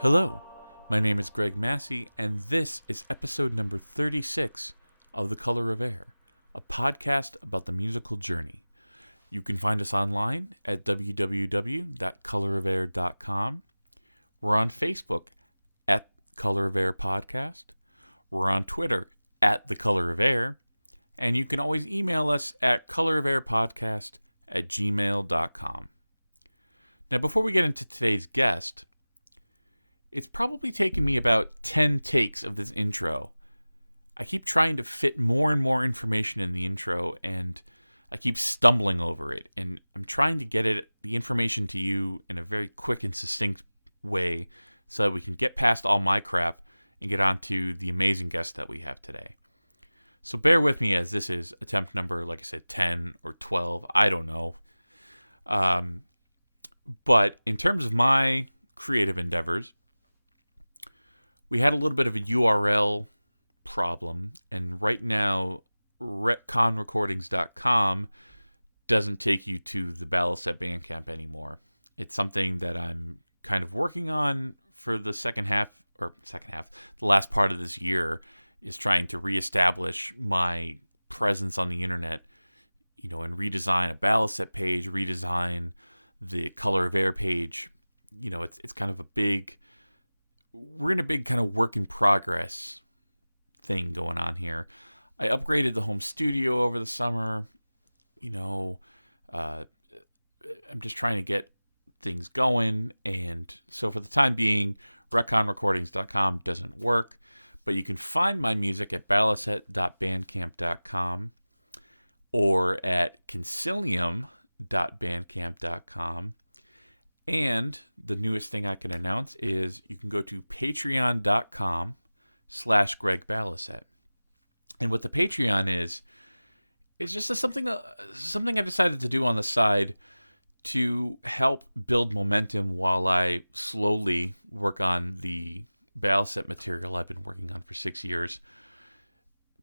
Hello, my name is Greg Massi, and this is episode number 36 of The Color of Air, a podcast about the musical journey. You can find us online at www.colorofair.com. We're on Facebook at Color of Air Podcast. We're on Twitter at The Color of Air. And you can always email us at colorofairpodcast@gmail.com. Now, before we get into today's guest, it's probably taken me about 10 takes of this intro. I keep trying to fit more and more information in the intro, and I keep stumbling over it. And I'm trying to get the information to you in a very quick and succinct way so that we can get past all my crap and get on to the amazing guest that we have today. So bear with me as this is attempt number, like I said, 10 or 12. I don't know. But in terms of my creative endeavors, we had a little bit of a URL problem, and right now, retconrecordings.com doesn't take you to the Vocalist Bandcamp anymore. It's something that I'm kind of working on for the the last part of this year, is trying to reestablish my presence on the internet, and redesign a Vocalist page, redesign the Color of Air page. It's kind of we're in a big kind of work in progress thing going on here. I upgraded the home studio over the summer. I'm just trying to get things going. And so for the time being, retconrecordings.com doesn't work. But you can find my music at ballasett.bandcamp.com or at concilium.bandcamp.com. And the newest thing I can announce is you can go to patreon.com/Greg Massi. And what the Patreon is just something I've decided to do on the side to help build momentum while I slowly work on the Vocalist material I've been working on for 6 years.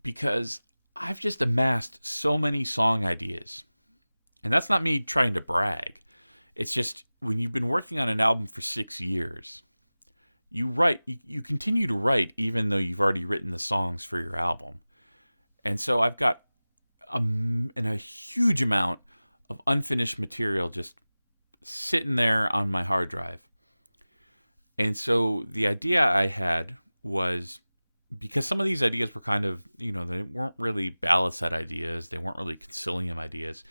Because I've just amassed so many song ideas. And that's not me trying to brag. It's just, when you've been working on an album for 6 years, you continue to write even though you've already written the songs for your album. And so I've got a huge amount of unfinished material just sitting there on my hard drive. And so the idea I had was, because some of these ideas were kind of, they weren't really Vocalist ideas, they weren't really Concilium ideas.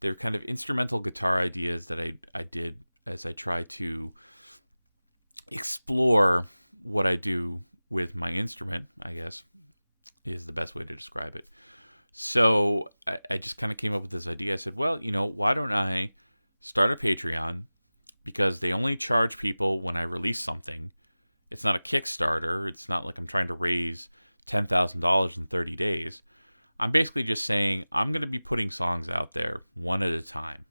They're kind of instrumental guitar ideas that I did as I try to explore what I do with my instrument, I guess, is the best way to describe it. So I just kind of came up with this idea. I said, well, why don't I start a Patreon? Because they only charge people when I release something. It's not a Kickstarter. It's not like I'm trying to raise $10,000 in 30 days. I'm basically just saying I'm going to be putting songs out there one at a time.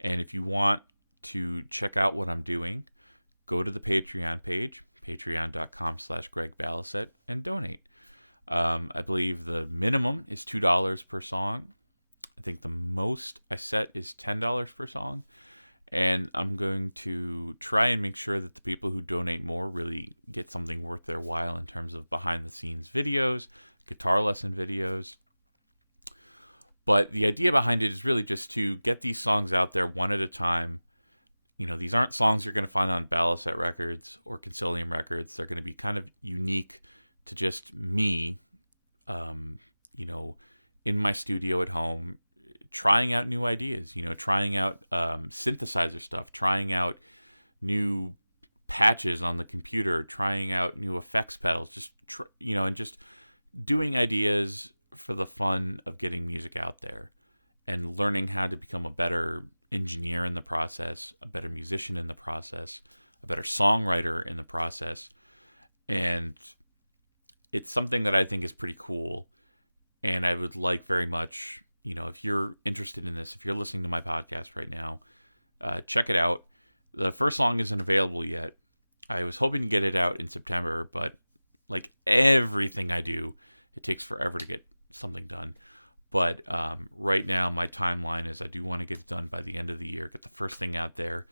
And if you want to check out what I'm doing, go to the Patreon page, patreon.com/Greg Massi, and donate. I believe the minimum is $2 per song. I think the most I set is $10 per song. And I'm going to try and make sure that the people who donate more really get something worth their while in terms of behind-the-scenes videos, guitar lesson videos. But the idea behind it is really just to get these songs out there one at a time. These aren't songs you're going to find on Vocalist records or Concilium records. They're going to be kind of unique to just me, in my studio at home, trying out new ideas, trying out synthesizer stuff, trying out new patches on the computer, trying out new effects pedals, and just doing ideas for the fun of getting music out there and learning how to become a better engineer in the process, a better musician in the process, a better songwriter in the process. And it's something that I think is pretty cool. And I would like very much, if you're interested in this, if you're listening to my podcast right now, check it out. The first song isn't available yet. I was hoping to get it out in September, but like everything I do, it takes forever to get something done. But right now, my timeline is I do want to get it done by the end of the year, get the first thing out there.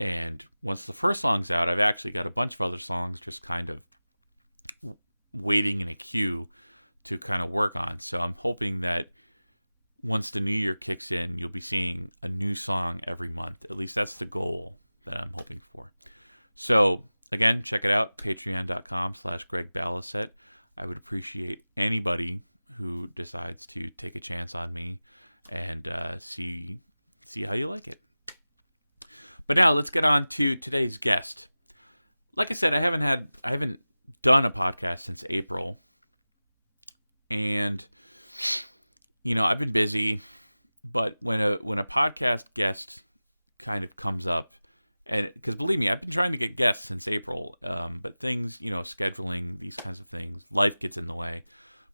And once the first song's out, I've actually got a bunch of other songs just kind of waiting in a queue to kind of work on. So I'm hoping that once the new year kicks in, you'll be seeing a new song every month. At least that's the goal that I'm hoping for. So again, check it out, patreon.com/Greg Massi. I would appreciate anybody who decides to take a chance on me and see how you like it. But now let's get on to today's guest. Like I said, I haven't done a podcast since April. And I've been busy, but when a podcast guest kind of comes up, and because believe me, I've been trying to get guests since April, but things, scheduling, these kinds of things, life gets in the way.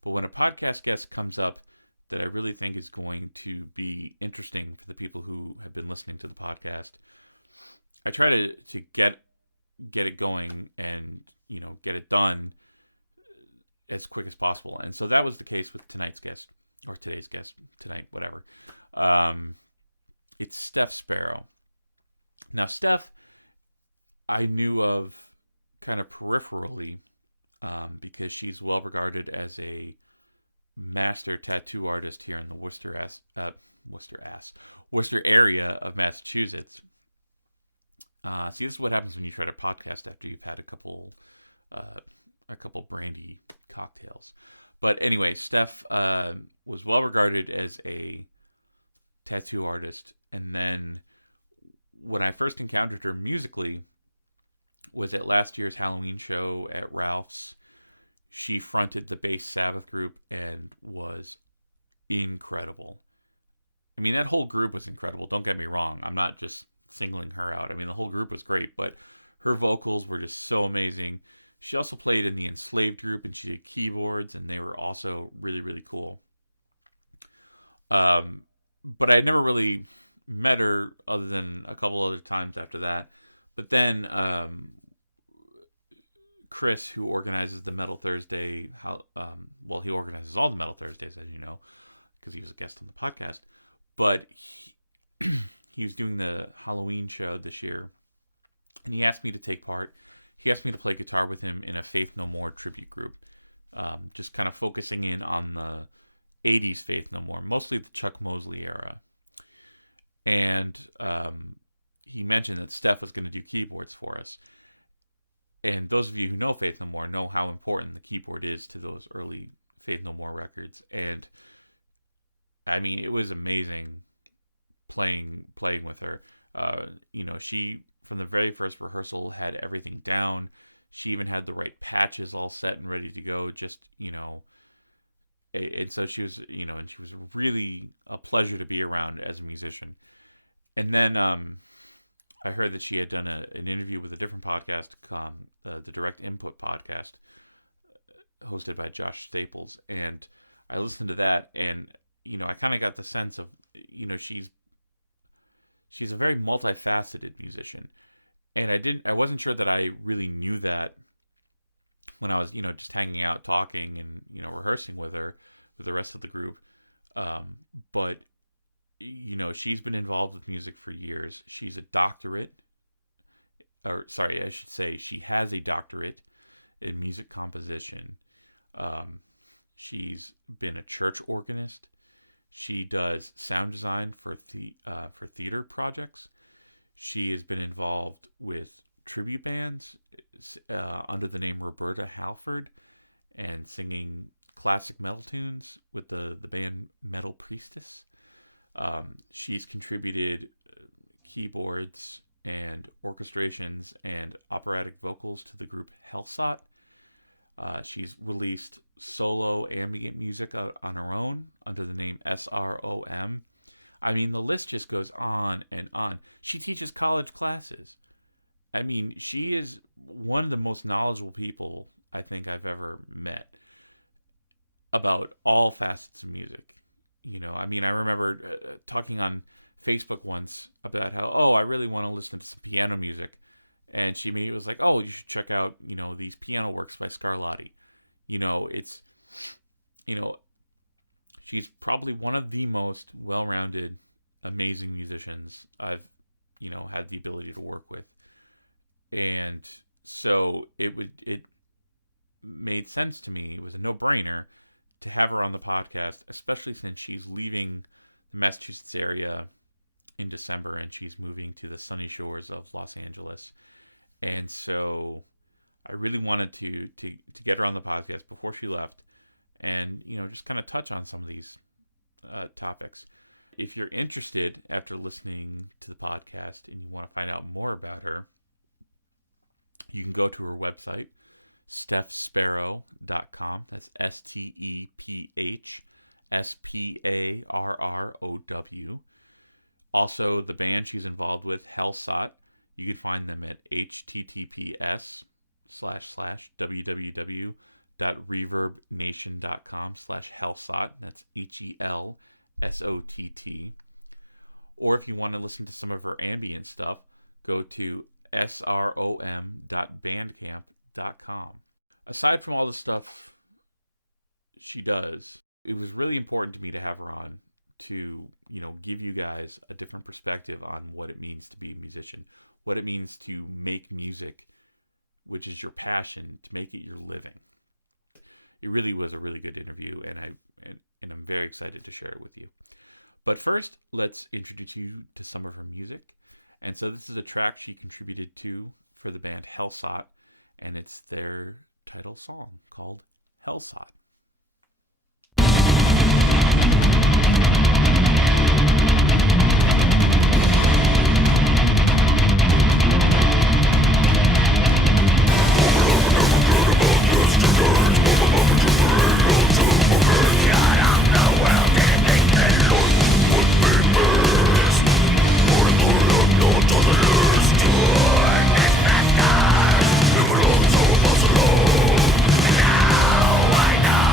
But when a podcast guest comes up that I really think is going to be interesting for the people who have been listening to the podcast, I try to get it going and get it done as quick as possible. And so that was the case with tonight's guest, or today's guest, tonight, whatever. It's Steph Sparrow. Now, Steph, I knew of kind of peripherally because she's well regarded as a master tattoo artist here in the Worcester area of Massachusetts. See, this is what happens when you try to podcast after you've had a couple brandy cocktails. But anyway, Steph was well regarded as a tattoo artist, and then when I first encountered her musically was at last year's Halloween show at Ralph's. She fronted the Bass Sabbath group and was incredible. I mean, that whole group was incredible. Don't get me wrong. I'm not just singling her out. I mean, the whole group was great, but her vocals were just so amazing. She also played in the Enslaved group, and she did keyboards, and they were also really, really cool. But I had never really met her other than a couple other times after that. But then Chris, who organizes the Metal Thursday, he organizes all the Metal Thursdays, as you know, because he was a guest on the podcast. But he was doing the Halloween show this year, and he asked me to take part. He asked me to play guitar with him in a Faith No More tribute group, just kind of focusing in on the 80s Faith No More, mostly the Chuck Mosley era. And he mentioned that Steph was going to do keyboards for us. And those of you who know Faith No More know how important the keyboard is to those early Faith No More records. And I mean, it was amazing playing with her. She, from the very first rehearsal, had everything down. She even had the right patches all set and ready to go. And so she was, and she was really a pleasure to be around as a musician. And then I heard that she had done an interview with a different podcast, the Direct Input podcast, hosted by Josh Staples. And I listened to that, and I kind of got the sense of, she's a very multifaceted musician. And I wasn't sure that I really knew that when I was, just hanging out, talking, and, rehearsing with her, with the rest of the group. But, she's been involved with music for years. She's a doctorate, she has a doctorate in music composition. She's been a church organist. She does sound design for theater projects. She has been involved with tribute bands under the name Roberta Halford, and singing classic metal tunes with the band Metal Priestess. She's contributed keyboards and orchestrations and operatic vocals to the group Helsott. She's released solo ambient music on her own under the name sroM. I mean, the list just goes on and on. She teaches college classes. I mean, she is one of the most knowledgeable people I think I've ever met about all facets of music. I mean, I remember talking on Facebook once about how, I really want to listen to some piano music. And she immediately was like, you should check out, these piano works by Scarlatti. She's probably one of the most well-rounded, amazing musicians I've, had the ability to work with. And so it made sense to me. It was a no-brainer to have her on the podcast, especially since she's leaving the Massachusetts area in December and she's moving to the sunny shores of Los Angeles. And so I really wanted to get her on the podcast before she left and, just kind of touch on some of these topics. If you're interested after listening to the podcast and you want to find out more about her, you can go to her website, stephsparrow.com. That's STEPHSPARROW. Also, the band she's involved with, Helsott, you can find them at https://www.reverbnation.com/Helsott. That's HELSOTT. Or if you want to listen to some of her ambient stuff, go to sroM.bandcamp.com. Aside from all the stuff she does, it was really important to me to have her on to, give you guys a different perspective on what it means to be a musician, what it means to make music, which is your passion, to make it your living. It really was a really good interview, and I'm very excited to share it with you. But first, let's introduce you to some of her music. And so this is a track she contributed to for the band Helsott, and it's their title song called Helsott. I know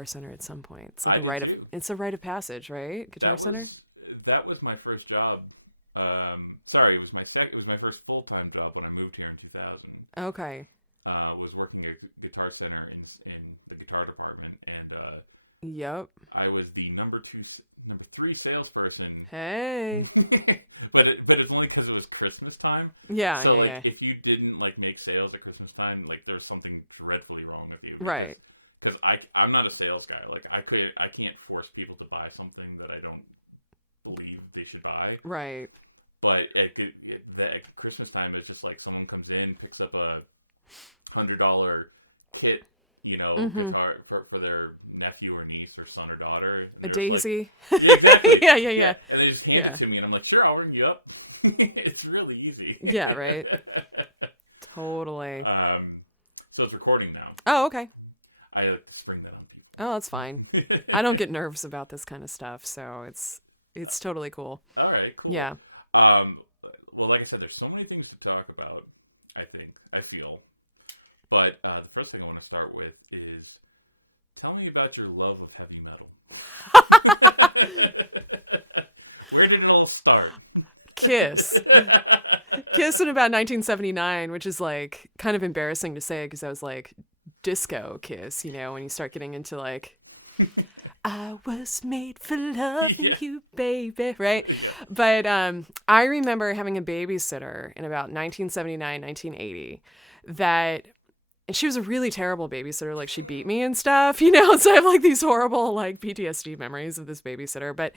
Guitar Center at some point. I did too. It's a rite of passage, right? Guitar That was my first job. Sorry, it was my first full-time job when I moved here in 2000. Okay. Was working at Guitar Center in the guitar department, and yep, I was the number 3 salesperson. Hey. but it's only because it was Christmas time. Yeah. So like if you didn't like make sales at Christmas time, like there was something dreadfully wrong with you. Right. Because I'm not a sales guy. Like I can't force people to buy something that I don't believe they should buy. Right. But at Christmas time, it's just like someone comes in, picks up a $100 kit, guitar for their nephew or niece or son or daughter, and they're just daisy. like, yeah, exactly, yeah, and they just hand it to me, and I'm like, sure, I'll ring you up. It's really easy. Yeah, right. Totally. So it's recording now. Oh, okay. I like to spring that on people. Oh, that's fine. I don't get nervous about this kind of stuff, so it's totally cool. All right, cool. Yeah. Well, like I said, there's so many things to talk about. I feel. But the first thing I want to start with is tell me about your love of heavy metal. Where did it all start? Kiss. Kiss in about 1979, which is like kind of embarrassing to say because I was like disco Kiss, when you start getting into like I was made for loving you, baby, right? Yeah. But I remember having a babysitter in about 1979, 1980 and she was a really terrible babysitter. Like she beat me and stuff, so I have like these horrible like PTSD memories of this babysitter, but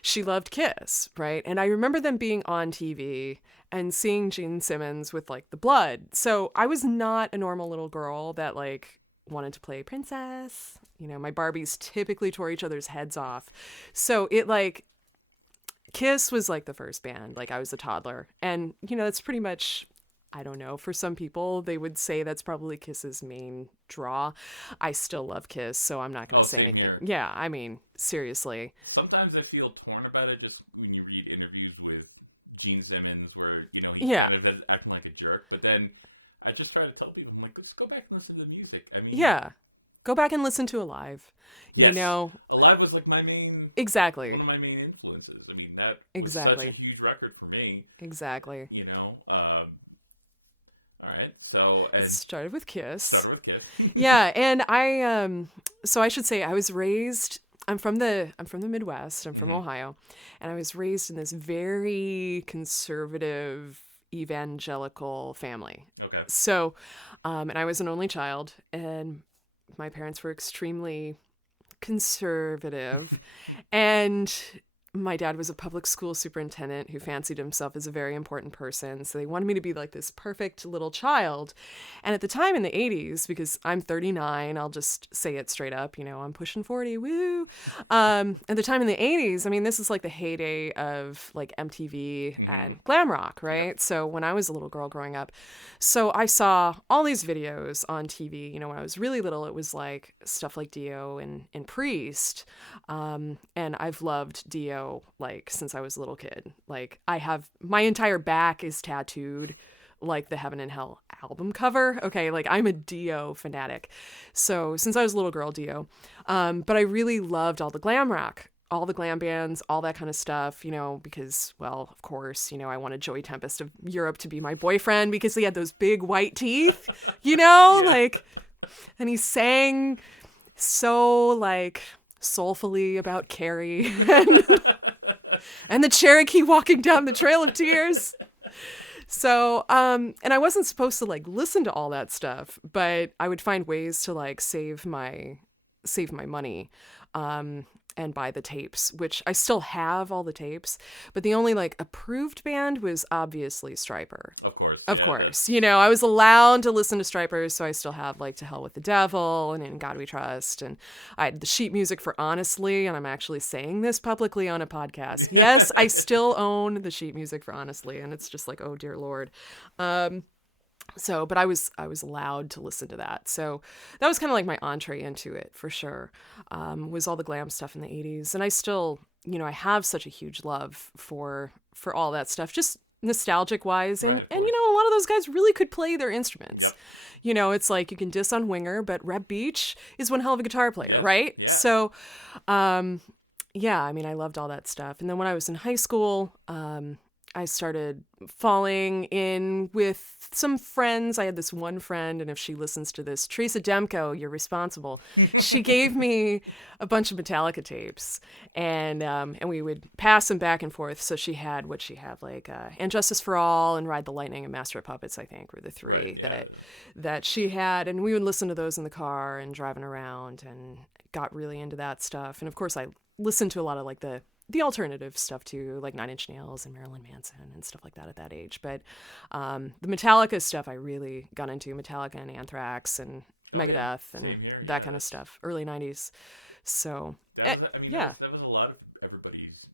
she loved Kiss, right? And I remember them being on TV and seeing Gene Simmons with like the blood. So I was not a normal little girl that like wanted to play princess. My Barbies typically tore each other's heads off. So it like Kiss was like the first band. Like I was a toddler, and that's pretty much, I don't know, for some people they would say that's probably Kiss's main draw. I still love Kiss, so I'm not gonna say same anything. here. Yeah, I mean, seriously. Sometimes I feel torn about it just when you read interviews with Gene Simmons where, he kind of is acting like a jerk, but then I just try to tell people, I'm like, just go back and listen to the music. I mean, yeah, go back and listen to Alive. Yes, Alive was like my main, exactly, one of my main influences. I mean, that was such a huge record for me. Exactly. All right, so and started with Kiss. Yeah, and so I should say I was raised. I'm from the Midwest. I'm from Ohio, and I was raised in this very conservative evangelical family. Okay. So, and I was an only child, and my parents were extremely conservative, and my dad was a public school superintendent who fancied himself as a very important person. So they wanted me to be like this perfect little child. And at the time in the 80s, because I'm 39, I'll just say it straight up, I'm pushing 40, woo. At the time in the 80s, I mean, this is like the heyday of like MTV and glam rock, right? Yep. So when I was a little girl growing up, so I saw all these videos on TV, when I was really little, it was like stuff like Dio and Priest. And I've loved Dio like since I was a little kid. Like I have, my entire back is tattooed like the Heaven and Hell album cover. Okay, like I'm a Dio fanatic. So since I was a little girl, Dio. But I really loved all the glam rock, all the glam bands, all that kind of stuff, because, well, of course, I wanted Joey Tempest of Europe to be my boyfriend because he had those big white teeth, like, and he sang so like soulfully about Carrie and the Cherokee walking down the Trail of Tears. So, and I wasn't supposed to like listen to all that stuff, but I would find ways to like save my money. And buy the tapes, which I still have all the tapes, but the only like approved band was obviously Stryper. Of course. Of course. That's... I was allowed to listen to Stryper, so I still have like To Hell with the Devil and In God We Trust. And I had the sheet music for Honestly, and I'm actually saying this publicly on a podcast. Yes, I still own the sheet music for Honestly, and it's just like, oh dear Lord. So, but I was allowed to listen to that. So that was kind of like my entree into it for sure, was all the glam stuff in the 80s. And I still, I have such a huge love for all that stuff. Just nostalgic wise. And, Right, of course. and, a lot of those guys really could play their instruments. Yep. It's like you can diss on Winger, but Ret Beach is one hell of a guitar player, Yes. right? Yeah. So, yeah, I mean, I loved all that stuff. And then when I was in high school, I started falling in with some friends. I had this one friend, and if she listens to this, Teresa Demko, you're responsible. She gave me a bunch of Metallica tapes, and we would pass them back and forth. So she had like And Justice for All and Ride the Lightning and Master of Puppets, I think, were the three Right, yeah. that she had. And we would listen to those in the car and driving around, and got really into that stuff. And of course, I listened to a lot of like the alternative stuff too, like Nine Inch Nails and Marilyn Manson and stuff like that at that age. But the Metallica stuff I really got into, Metallica and Anthrax and Megadeth. And same here. That kind of stuff. Early 90s. So that was a lot of everybody's,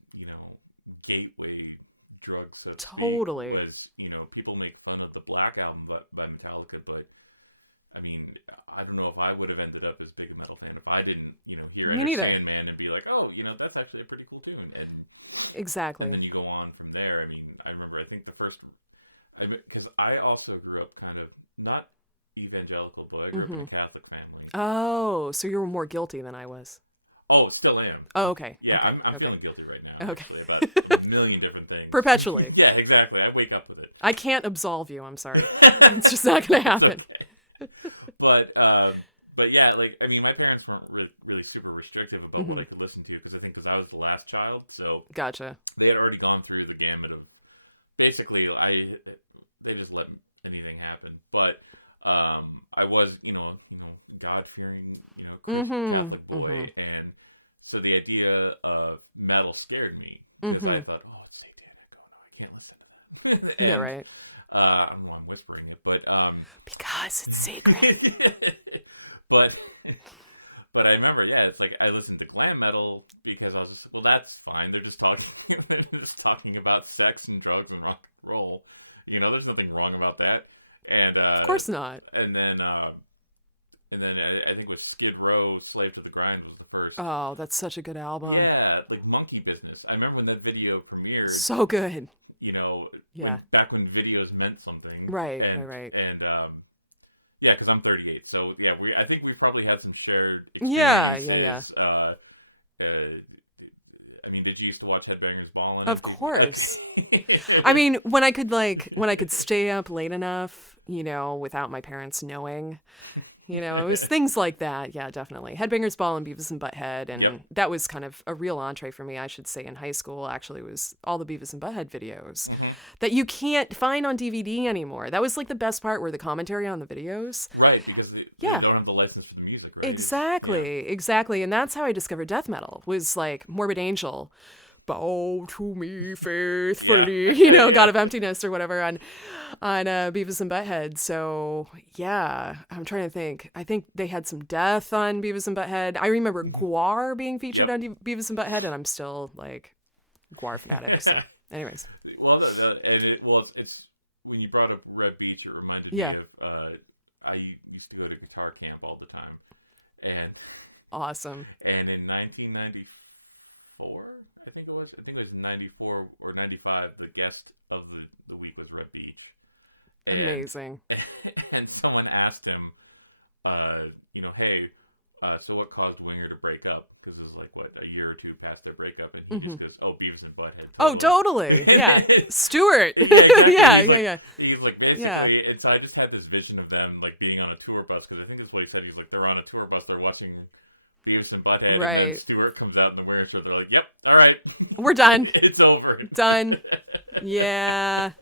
gateway drug, so to speak. Totally. Was, people make fun of the Black Album by Metallica, but I mean, I don't know if I would have ended up as big a metal fan if I didn't, hear Enter Sandman and be like, oh, that's actually a pretty cool tune. And exactly. And then you go on from there. I mean, I remember, I think the first, because I also grew up kind of not evangelical, but I grew up in a Catholic family. Oh, so you were more guilty than I was. Oh, still am. Oh, okay. Yeah, I'm feeling guilty right now, actually, about a million different things. Perpetually. Yeah, exactly. I wake up with it. I can't absolve you. I'm sorry. It's just not going to happen. It's okay. But yeah, like, I mean, my parents weren't really super restrictive about what I could listen to, because I was the last child, so gotcha. They had already gone through the gamut of basically they just let anything happen. But I was, God-fearing, Catholic boy, and so the idea of metal scared me, because I thought, oh, it's satanic. Oh no, I can't listen to that. And right. I don't know why I'm whispering it, but because it's sacred. but I remember, it's like I listened to glam metal because I was just like, well, that's fine. They're just talking about sex and drugs and rock and roll. There's nothing wrong about that. And of course not. And then I think it was Skid Row, Slave to the Grind was the first. Oh, that's such a good album. Yeah, like Monkey Business. I remember when that video premiered. So good. Back when videos meant something. Right, right. And yeah, because I'm 38. So yeah, I think we've probably had some shared experiences. Yeah. I mean, did you used to watch Headbangers Ball on MTV? Of course. Okay. I mean, when I could stay up late enough, without my parents knowing, it was things like that. Yeah, definitely. Headbangers Ball and Beavis and Butthead. And that was kind of a real entree for me, I should say, in high school, actually, was all the Beavis and Butthead videos that you can't find on DVD anymore. That was like the best part, were the commentary on the videos. Right, because they don't have the license for the music, right? Exactly. And that's how I discovered death metal, was like Morbid Angel, bow to me faithfully, God of Emptiness or whatever on Beavis and Butthead. So yeah, I'm trying to think. I think they had some death on Beavis and Butthead. I remember Gwar being featured on Beavis and Butthead, and I'm still like Gwar fanatics. Anyways, well, it's when you brought up Red Beach, it reminded me of I used to go to guitar camp all the time, and awesome. And in 1994. I think it was 94 or 95. The guest of the week was Red Beach, and amazing. And someone asked him, hey, so what caused Winger to break up? Because it was like a year or two past their breakup, and he just goes, "Oh, Beavis and Butthead." Totally. Oh, totally. Yeah, Stewart. Yeah, exactly. He's like basically. And so I just had this vision of them like being on a tour bus, because I think that's what he said. He's like, they're on a tour bus, they're watching Beavis and Butthead, and then Stewart comes out in the Winger shirt. They're like, "Yep, all right, we're done. It's over, done." Yeah,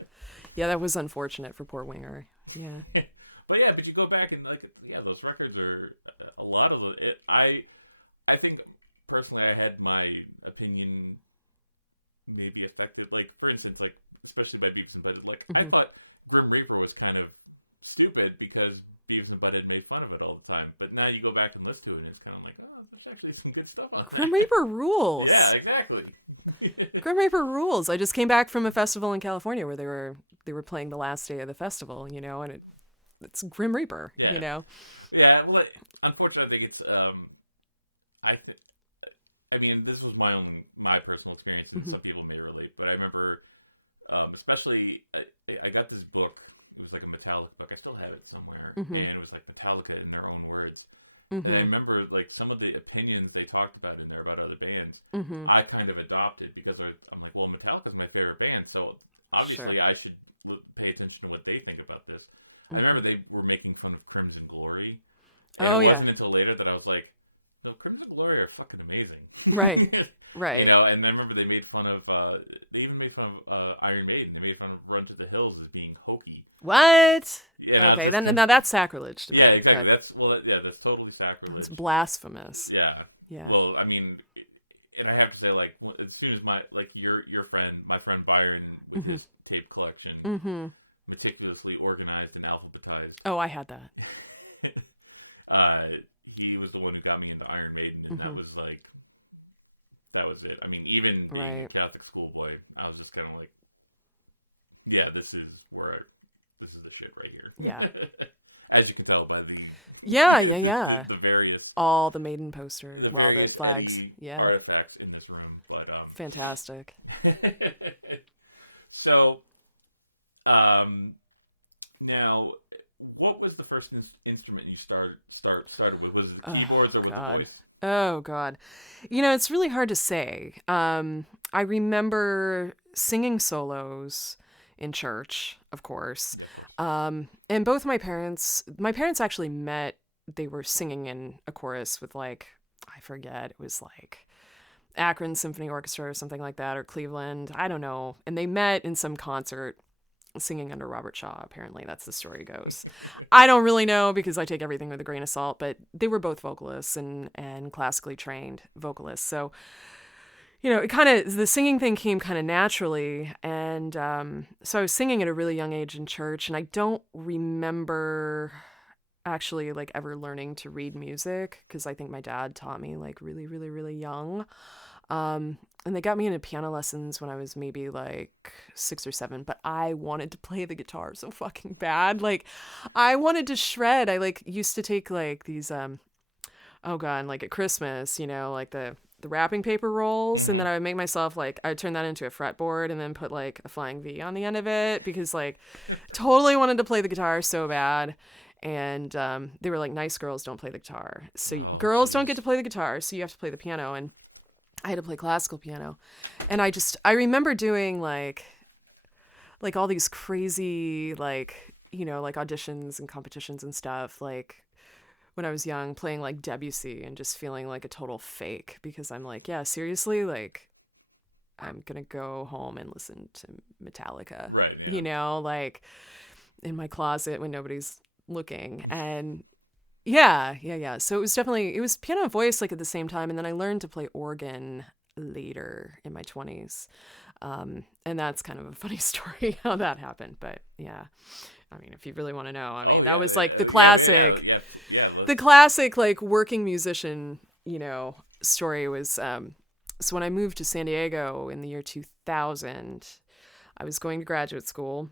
that was unfortunate for poor Winger. Yeah, but you go back and those records are a lot of it. I think personally, I had my opinion maybe affected. Like, for instance, like especially by Beavis and Butthead. Like I thought Grim Reaper was kind of stupid because Beavis and Butthead made fun of it all the time. But now you go back and listen to it, and it's kind of like, oh, there's actually some good stuff on there. Grim Reaper rules. Yeah, exactly. Grim Reaper rules. I just came back from a festival in California where they were playing the last day of the festival, and it's Grim Reaper. Yeah. Yeah. Well, unfortunately, I think it's I mean, this was my personal experience, and some people may relate, but I remember Especially, I got this book. It was like a Metallica book. I still have it somewhere. And it was like Metallica in their own words. And I remember like some of the opinions they talked about in there about other bands, I kind of adopted because I'm like, well, Metallica's my favorite band. So obviously I should pay attention to what they think about this. I remember they were making fun of Crimson Glory. And it wasn't until later that I was like, no, Crimson Glory are fucking amazing. Right. Right. You know, and I remember they made fun of, they even made fun of Iron Maiden. They made fun of Run to the Hills as being hokey. What? Yeah, and I was just now that's sacrilege. Yeah, exactly. That's totally sacrilege. It's blasphemous. Yeah. Well, I mean, and I have to say, like, as soon as my friend Byron with his tape collection, meticulously organized and alphabetized. Oh, I had that. He was the one who got me into Iron Maiden, and that was it. I mean, even being a Catholic schoolboy, I was just kind of like, yeah, this is the shit right here. Yeah. As you can tell by the the various all the Maiden posters, the various Eddie artifacts in this room, but fantastic. So, now, what was the first instrument you started with? Was it the keyboards or with the voice? Oh God, it's really hard to say. I remember singing solos in church, of course. Yeah, of course. And both my parents actually met. They were singing in a chorus with I forget, it was like Akron Symphony Orchestra or something like that, or Cleveland, I don't know. And they met in some concert singing under Robert Shaw, apparently. That's the story goes. I don't really know because I take everything with a grain of salt, but they were both vocalists and classically trained vocalists. So, the singing thing came kind of naturally. And so I was singing at a really young age in church, and I don't remember actually ever learning to read music because I think my dad taught me really, really, really young. And they got me into piano lessons when I was maybe 6 or 7, but I wanted to play the guitar so fucking bad. I wanted to shred. I used to take these, at Christmas, the wrapping paper rolls. And then I would make myself I would turn that into a fretboard and then put a flying V on the end of it because totally wanted to play the guitar so bad. And they were nice girls don't play the guitar. So girls don't get to play the guitar. So you have to play the piano. And I had to play classical piano. And I remember doing all these crazy, auditions and competitions and stuff, when I was young, playing Debussy and just feeling like a total fake because I'm yeah, seriously, I'm going to go home and listen to Metallica. Right, yeah. In my closet when nobody's looking. And yeah. So it was piano and voice at the same time. And then I learned to play organ later in my 20s. And that's kind of a funny story how that happened. But yeah, I mean, if you really want to know, that was the classic. Yeah. The classic working musician, story was, so when I moved to San Diego in the year 2000, I was going to graduate school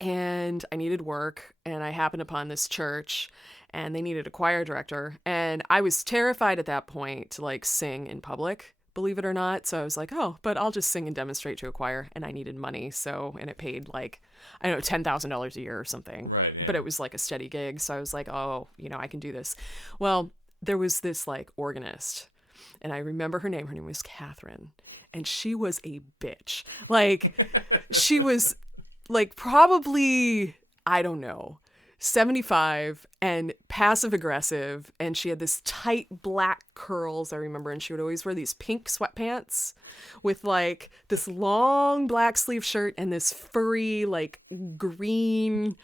and I needed work, and I happened upon this church and they needed a choir director, and I was terrified at that point to sing in public, believe it or not. So I was but I'll just sing and demonstrate to a choir, and I needed money. And it paid I don't know, $10,000 a year or something. Right. Yeah. But it was a steady gig. So I was I can do this. Well, there was this organist, and I remember her name. Her name was Catherine, and she was a bitch. She was probably, I don't know, 75 and passive aggressive, and she had this tight black curls, I remember, and she would always wear these pink sweatpants with this long black sleeve shirt and this furry green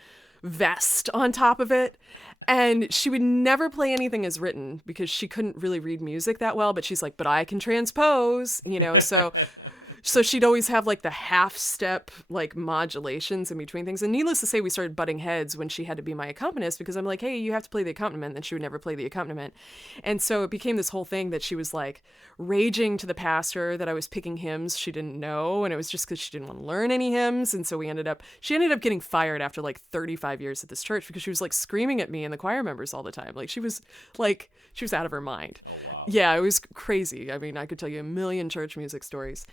vest on top of it. And she would never play anything as written because she couldn't really read music that well, but she's but I can transpose, so she'd always have the half step modulations in between things. And needless to say, we started butting heads when she had to be my accompanist because I'm hey, you have to play the accompaniment, and she would never play the accompaniment. And so it became this whole thing that she was raging to the pastor that I was picking hymns she didn't know, and it was just because she didn't want to learn any hymns. And so she ended up getting fired after 35 years at this church because she was screaming at me and the choir members all the time. She was out of her mind. Oh wow. Yeah, it was crazy. I mean, I could tell you a million church music stories.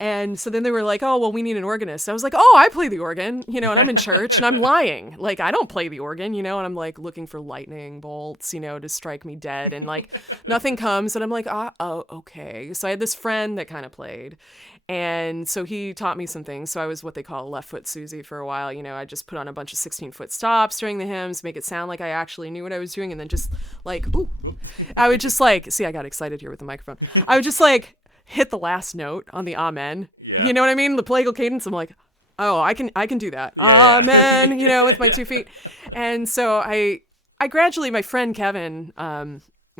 And so then they were like, oh, well, we need an organist. I was like, oh, I play the organ, and I'm in church and I'm lying. Like, I don't play the organ, and I'm like looking for lightning bolts, to strike me dead. And like nothing comes. And I'm like, oh, okay. So I had this friend that kind of played. And so he taught me some things. So I was what they call a left foot Susie for a while. I just put on a bunch of 16-foot stops during the hymns, make it sound like I actually knew what I was doing. And then just like, ooh, I would just like, see, I got excited here with the microphone. I would just like hit the last note on the amen. Yeah. You know what I mean? The plagal cadence. I'm like, oh, I can do that. Yeah. Amen. With my 2 feet. And so I gradually, my friend Kevin,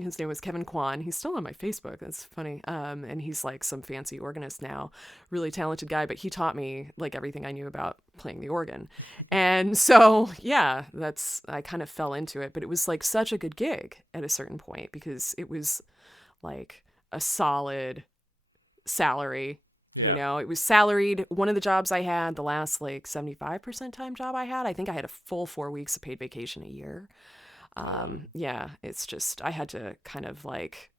his name was Kevin Kwan. He's still on my Facebook. That's funny. And he's like some fancy organist now, really talented guy, but he taught me like everything I knew about playing the organ. And so, yeah, I kind of fell into it, but it was like such a good gig at a certain point because it was like a solid salary. Yeah. It was salaried. One of the jobs I had, the last like 75% time job I had, I think I had a full 4 weeks of paid vacation a year. Wow. Yeah, it's just, I had to kind of like,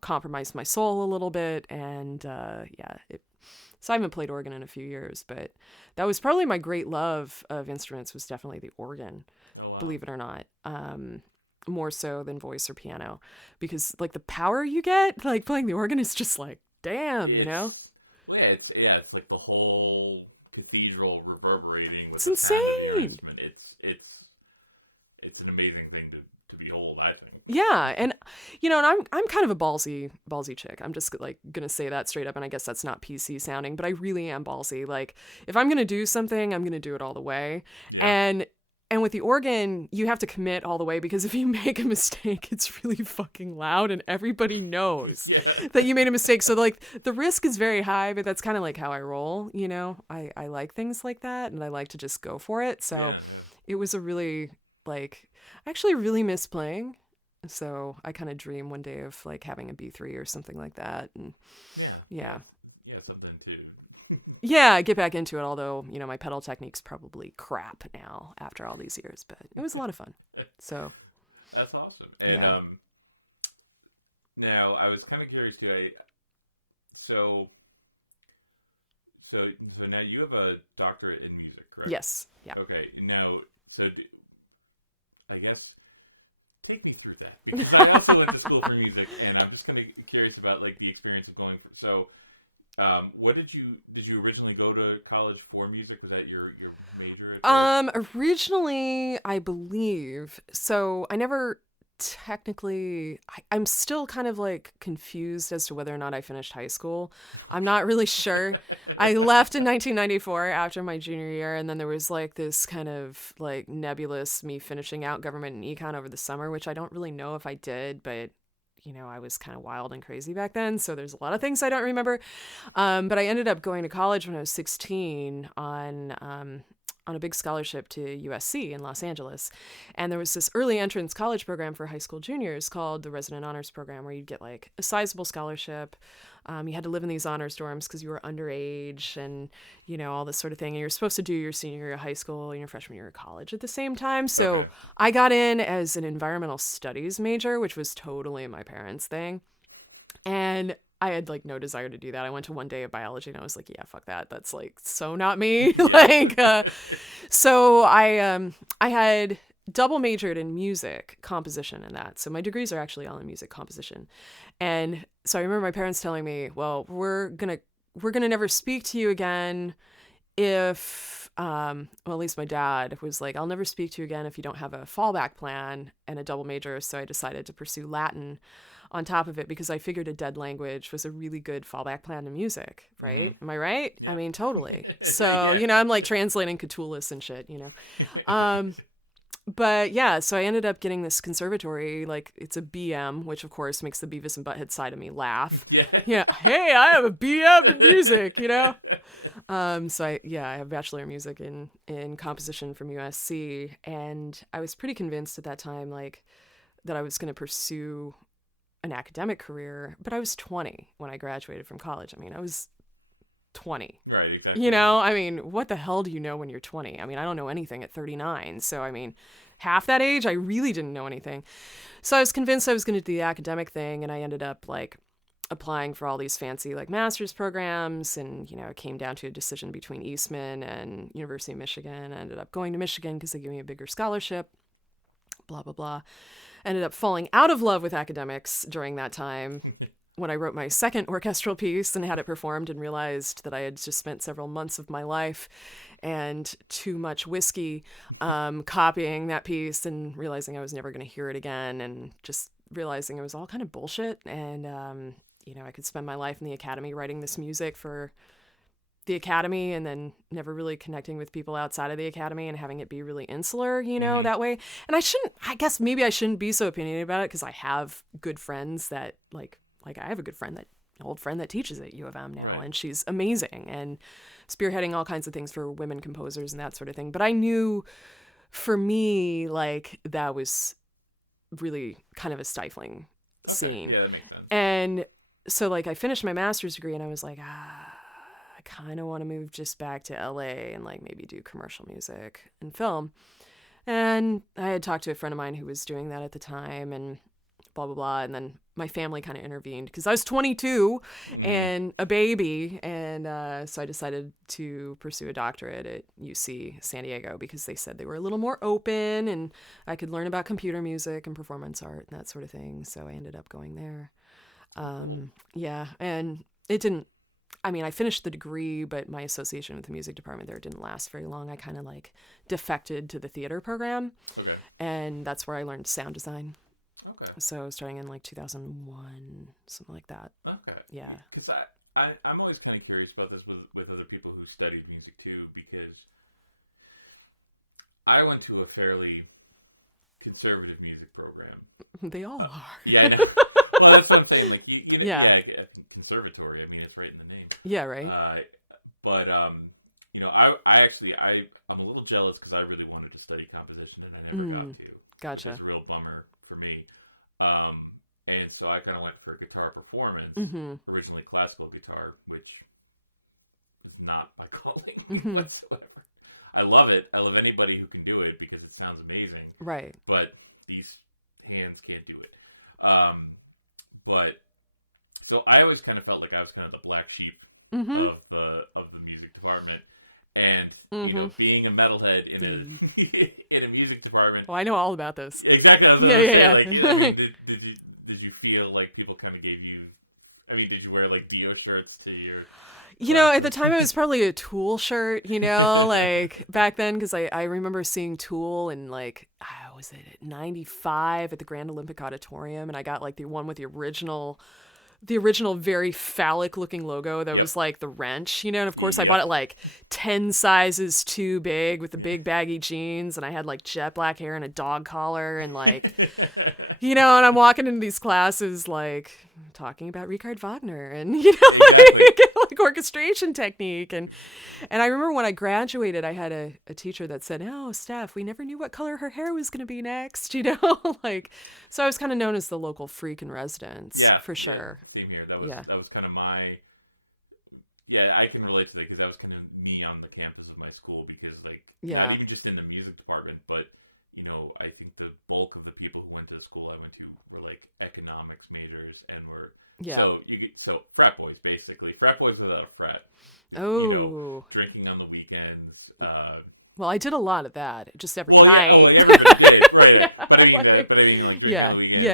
compromise my soul a little bit. And so I haven't played organ in a few years, but that was probably my great love of instruments was definitely the organ. Oh, wow. Believe it or not. More so than voice or piano, because like the power you get, like playing the organ is just like, damn, Well, yeah, it's like the whole cathedral reverberating with the sound of your instrument. It's an amazing thing to behold, I think. Yeah, and and I'm kind of a ballsy chick. I'm just like gonna say that straight up, and I guess that's not PC sounding, but I really am ballsy. Like if I'm gonna do something, I'm gonna do it all the way. Yeah. And with the organ, you have to commit all the way because if you make a mistake, it's really fucking loud and everybody knows that you made a mistake. So like the risk is very high, but that's kind of like how I roll, I like things like that and I like to just go for it. So it was a really like, I actually really miss playing. So I kind of dream one day of like having a B3 or something like that. And yeah, something to get back into it. Although my pedal technique's probably crap now after all these years, but it was a lot of fun. So that's awesome. And now I was kind of curious too. So now you have a doctorate in music, correct? Yes. Yeah. Okay. Now, I guess. Take me through that because I also went to school for music and I'm just kind of curious about like the experience of going for. So, what did you originally go to college for music? Was that your major at first? Originally, I believe so. I never technically. I'm still kind of like confused as to whether or not I finished high school. I'm not really sure. I left in 1994 after my junior year, and then there was like this kind of like nebulous me finishing out government and econ over the summer, which I don't really know if I did, but I was kind of wild and crazy back then, so there's a lot of things I don't remember. But I ended up going to college when I was 16 on a big scholarship to USC in Los Angeles. And there was this early entrance college program for high school juniors called the Resident Honors Program, where you'd get like a sizable scholarship. You had to live in these honors dorms because you were underage and, all this sort of thing. And you're supposed to do your senior year of high school and your freshman year of college at the same time. So I got in as an environmental studies major, which was totally my parents' thing. And I had like no desire to do that. I went to one day of biology and I was like, yeah, fuck that. That's like so not me. So I had double majored in music composition and that. So my degrees are actually all in music composition. And so I remember my parents telling me, well, we're going to never speak to you again if, well, at least my dad was like, I'll never speak to you again if you don't have a fallback plan and a double major. So I decided to pursue Latin on top of it because I figured a dead language was a really good fallback plan to music, right? Mm-hmm. Am I right? Yeah. I mean, totally. So, I'm like translating Catullus and shit, But yeah, so I ended up getting this conservatory, like it's a BM, which of course makes the Beavis and Butthead side of me laugh. Yeah. Hey, I have a BM in music, So I have a Bachelor of Music in composition from USC. And I was pretty convinced at that time, like, that I was going to pursue an academic career, but I was 20 when I graduated from college. I mean, I was 20. Right, exactly. I mean, what the hell do you know when you're 20? I mean, I don't know anything at 39. So, I mean, half that age, I really didn't know anything. So I was convinced I was going to do the academic thing, and I ended up, like, applying for all these fancy like master's programs, and it came down to a decision between Eastman and University of Michigan. I ended up going to Michigan because they gave me a bigger scholarship, blah blah blah. Ended up falling out of love with academics during that time when I wrote my second orchestral piece and had it performed, and realized that I had just spent several months of my life and too much whiskey copying that piece, and realizing I was never going to hear it again, and just realizing it was all kind of bullshit. And I could spend my life in the academy writing this music for the academy, and then never really connecting with people outside of the academy, and having it be really insular, that way. And I guess maybe I shouldn't be so opinionated about it, because I have good friends that like I have a good friend, an old friend that teaches at U of M now, Right. and she's amazing and spearheading all kinds of things for women composers and that sort of thing. But I knew for me, like, that was really kind of a stifling scene. Yeah, that makes sense. And so like I finished my master's degree, and I was like, I kind of want to move just back to LA and like maybe do commercial music and film. And I had talked to a friend of mine who was doing that at the time, and blah, blah, blah. And then my family kind of intervened because I was 22 and a baby. And so I decided to pursue a doctorate at UC San Diego, because they said they were a little more open and I could learn about computer music and performance art and that sort of thing. So I ended up going there. Cool. Yeah. And it didn't, I finished the degree, but my association with the music department there didn't last very long. I kind of like defected to the theater program. Okay. And that's where I learned sound design. Okay. So starting in like 2001, something like that. Okay. Yeah. Because I'm always kind of curious about this with other people who studied music too, because I went to a fairly conservative music program. They all are. Yeah, I know. Well, that's what I'm saying. Like, you know, Yeah. I think conservatory. I mean, it's right in the name. Yeah, right. But I'm a little jealous because I really wanted to study composition and I never got to, Gotcha. which is a real bummer for me. And so I kind of went for guitar performance, originally classical guitar, which is not my calling whatsoever. I love it. I love anybody who can do it because it sounds amazing. Right. But these hands can't do it. But so I always kind of felt like I was kind of the black sheep of the music department. And you know, being a metalhead in a in a music department. Well, I know all about this. Exactly, I was going to say. Like, I mean, did you feel like people kind of gave you? I mean, did you wear like Dio shirts to your? You know, at the time it was probably a Tool shirt. You know, like back then, because I remember seeing Tool in like was it at '95 at the Grand Olympic Auditorium, and I got like the one with the original very phallic looking logo that was like the wrench, you know, and of course I bought it like 10 sizes too big with the big baggy jeans, and I had like jet black hair and a dog collar, and like you know, and I'm walking into these classes like talking about Richard Wagner and you know exactly like orchestration technique, and I remember when I graduated I had a teacher that said, "Oh, Steph, we never knew what color her hair was going to be next," you know, like, so I was kind of known as the local freak in residence. Yeah, for sure. Yeah, same here. That was kind of my. Yeah, I can relate to that because that was kind of me on the campus of my school, because like not even just in the music department, but you know, I think the bulk of the people who went to the school I went to were like economics majors and were so frat boys, basically frat boys without a frat. Oh. You know, drinking on the weekends. Well, I did a lot of that. Just every well, night. yeah. Oh, everybody did, right? But I mean, like drinking on the weekends,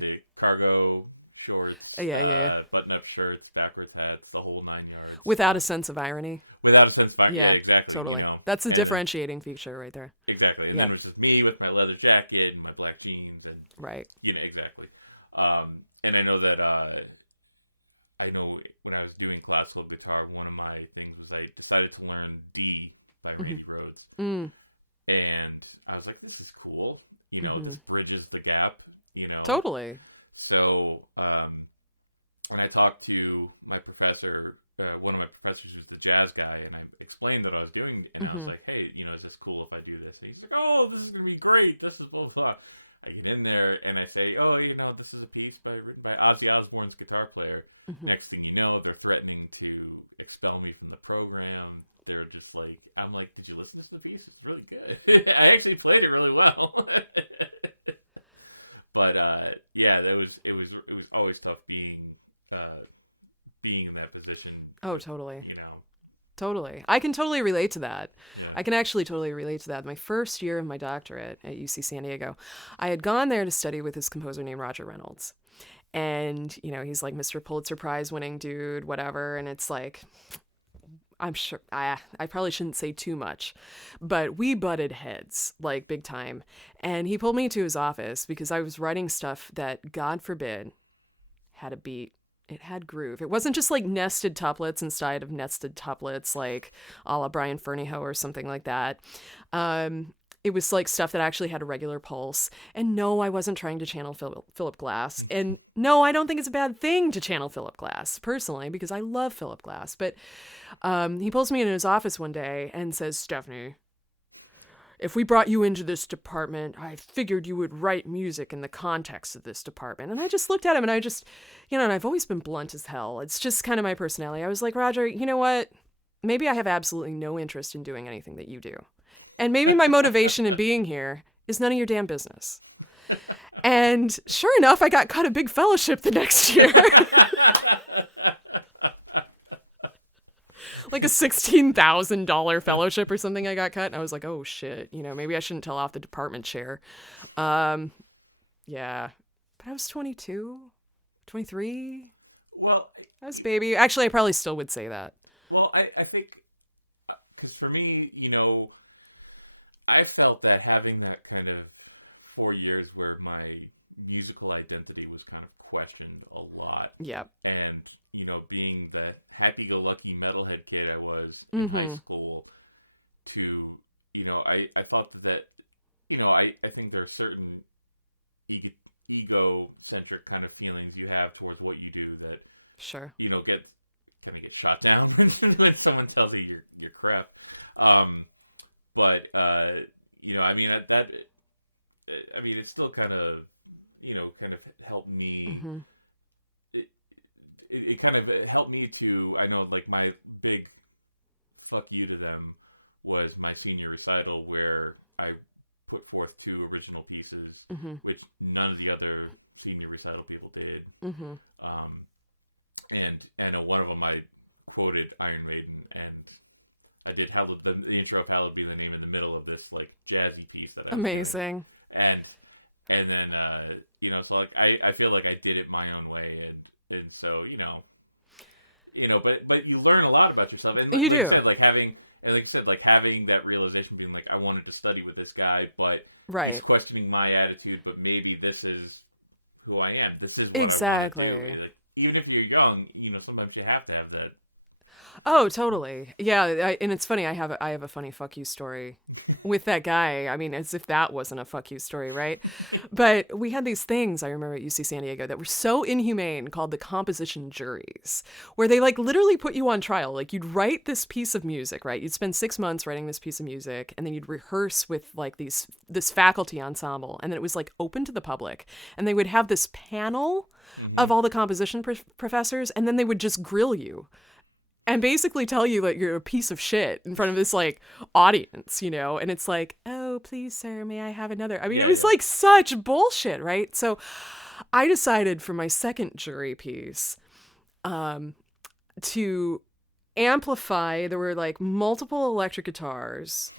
the cargo shorts, button-up shirts, backwards hats, the whole 9 yards. Without a sense of irony. Without a sense of irony, yeah, exactly. Totally. You know, that's a differentiating feature right there. Exactly, and then it was just me with my leather jacket and my black jeans, and you know, exactly. And I know that I know when I was doing classical guitar, one of my things was I decided to learn D by Randy Rhoads. And I was like, this is cool. You know, this bridges the gap, you know. Totally. So, and I talked to my professor, one of my professors who's the jazz guy, and I explained that I was doing, and I was like, hey, you know, is this cool if I do this? And he's like, oh, this is going to be great. This is blah, blah, blah. I get in there and I say, oh, you know, this is a piece written by Ozzy Osbourne's guitar player. Next thing you know, they're threatening to expel me from the program. They're just like, I'm like, did you listen to the piece? It's really good. I actually played it really well. But yeah, it was always tough being being in that position. Oh, totally. You know. Totally. I can totally relate to that. Yeah. I can actually totally relate to that. My first year of my doctorate at UC San Diego, I had gone there to study with this composer named Roger Reynolds. And, you know, he's like Mr. Pulitzer Prize winning dude, whatever. And it's like, I'm sure I probably shouldn't say too much, but we butted heads like big time. And he pulled me to his office because I was writing stuff that, God forbid, had a beat. It had groove. It wasn't just like nested tuplets instead of nested tuplets, like a la Brian Fernyhough or something like that. It was like stuff that actually had a regular pulse. And no, I wasn't trying to channel Philip Glass. And no, I don't think it's a bad thing to channel Philip Glass, personally, because I love Philip Glass. But he pulls me into his office one day and says, Stephanie, if we brought you into this department, I figured you would write music in the context of this department. And I just looked at him and I just, you know, and I've always been blunt as hell. It's just kind of my personality. I was like, Roger, you know what? Maybe I have absolutely no interest in doing anything that you do. And maybe my motivation in being here is none of your damn business. And sure enough, I got cut a big fellowship the next year. Like a $16,000 fellowship or something I got cut. And I was like, oh shit, you know, maybe I shouldn't tell off the department chair. Yeah. But I was 22, 23. Well, I was a baby. Actually, I probably still would say that. Well, I think, because for me, you know, I felt that having that kind of 4 years where my musical identity was kind of questioned a lot. Yeah. And, you know, being the happy-go-lucky metalhead kid I was in high school to, you know, I thought that, you know, I think there are certain egocentric kind of feelings you have towards what you do that, sure, you know, get shot down when someone tells you you're crap. But, you know, I mean, I mean, it's still kind of, you know, kind of helped me. It kind of helped me to, I know, like, my big fuck you to them was my senior recital where I put forth 2 original pieces, which none of the other senior recital people did. And one of them I quoted Iron Maiden, and I did Hallowed, the intro of Hallowed Be the Name in the middle of this like jazzy piece that I was doing. And then you know, so like I feel like I did it my own way, and so you know, but you learn a lot about yourself, and like you said, like having that realization, being like, I wanted to study with this guy, but he's questioning my attitude, but maybe this is who I am. This is what I want to do. Like, even if you're young, you know, sometimes you have to have that. Oh, totally. Yeah, and it's funny. I have a funny fuck you story with that guy. I mean, as if that wasn't a fuck you story, right? But we had these things, I remember at UC San Diego, that were so inhumane, called the composition juries, where they like literally put you on trial. Like, you'd write this piece of music, right? You'd spend 6 months writing this piece of music, and then you'd rehearse with like this faculty ensemble, and then it was like open to the public, and they would have this panel of all the composition professors, and then they would just grill you and basically tell you that you're a piece of shit in front of this like audience, you know? And it's like, oh, please, sir, may I have another? I mean, it was like such bullshit, right? So I decided for my second jury piece to amplify. There were like multiple electric guitars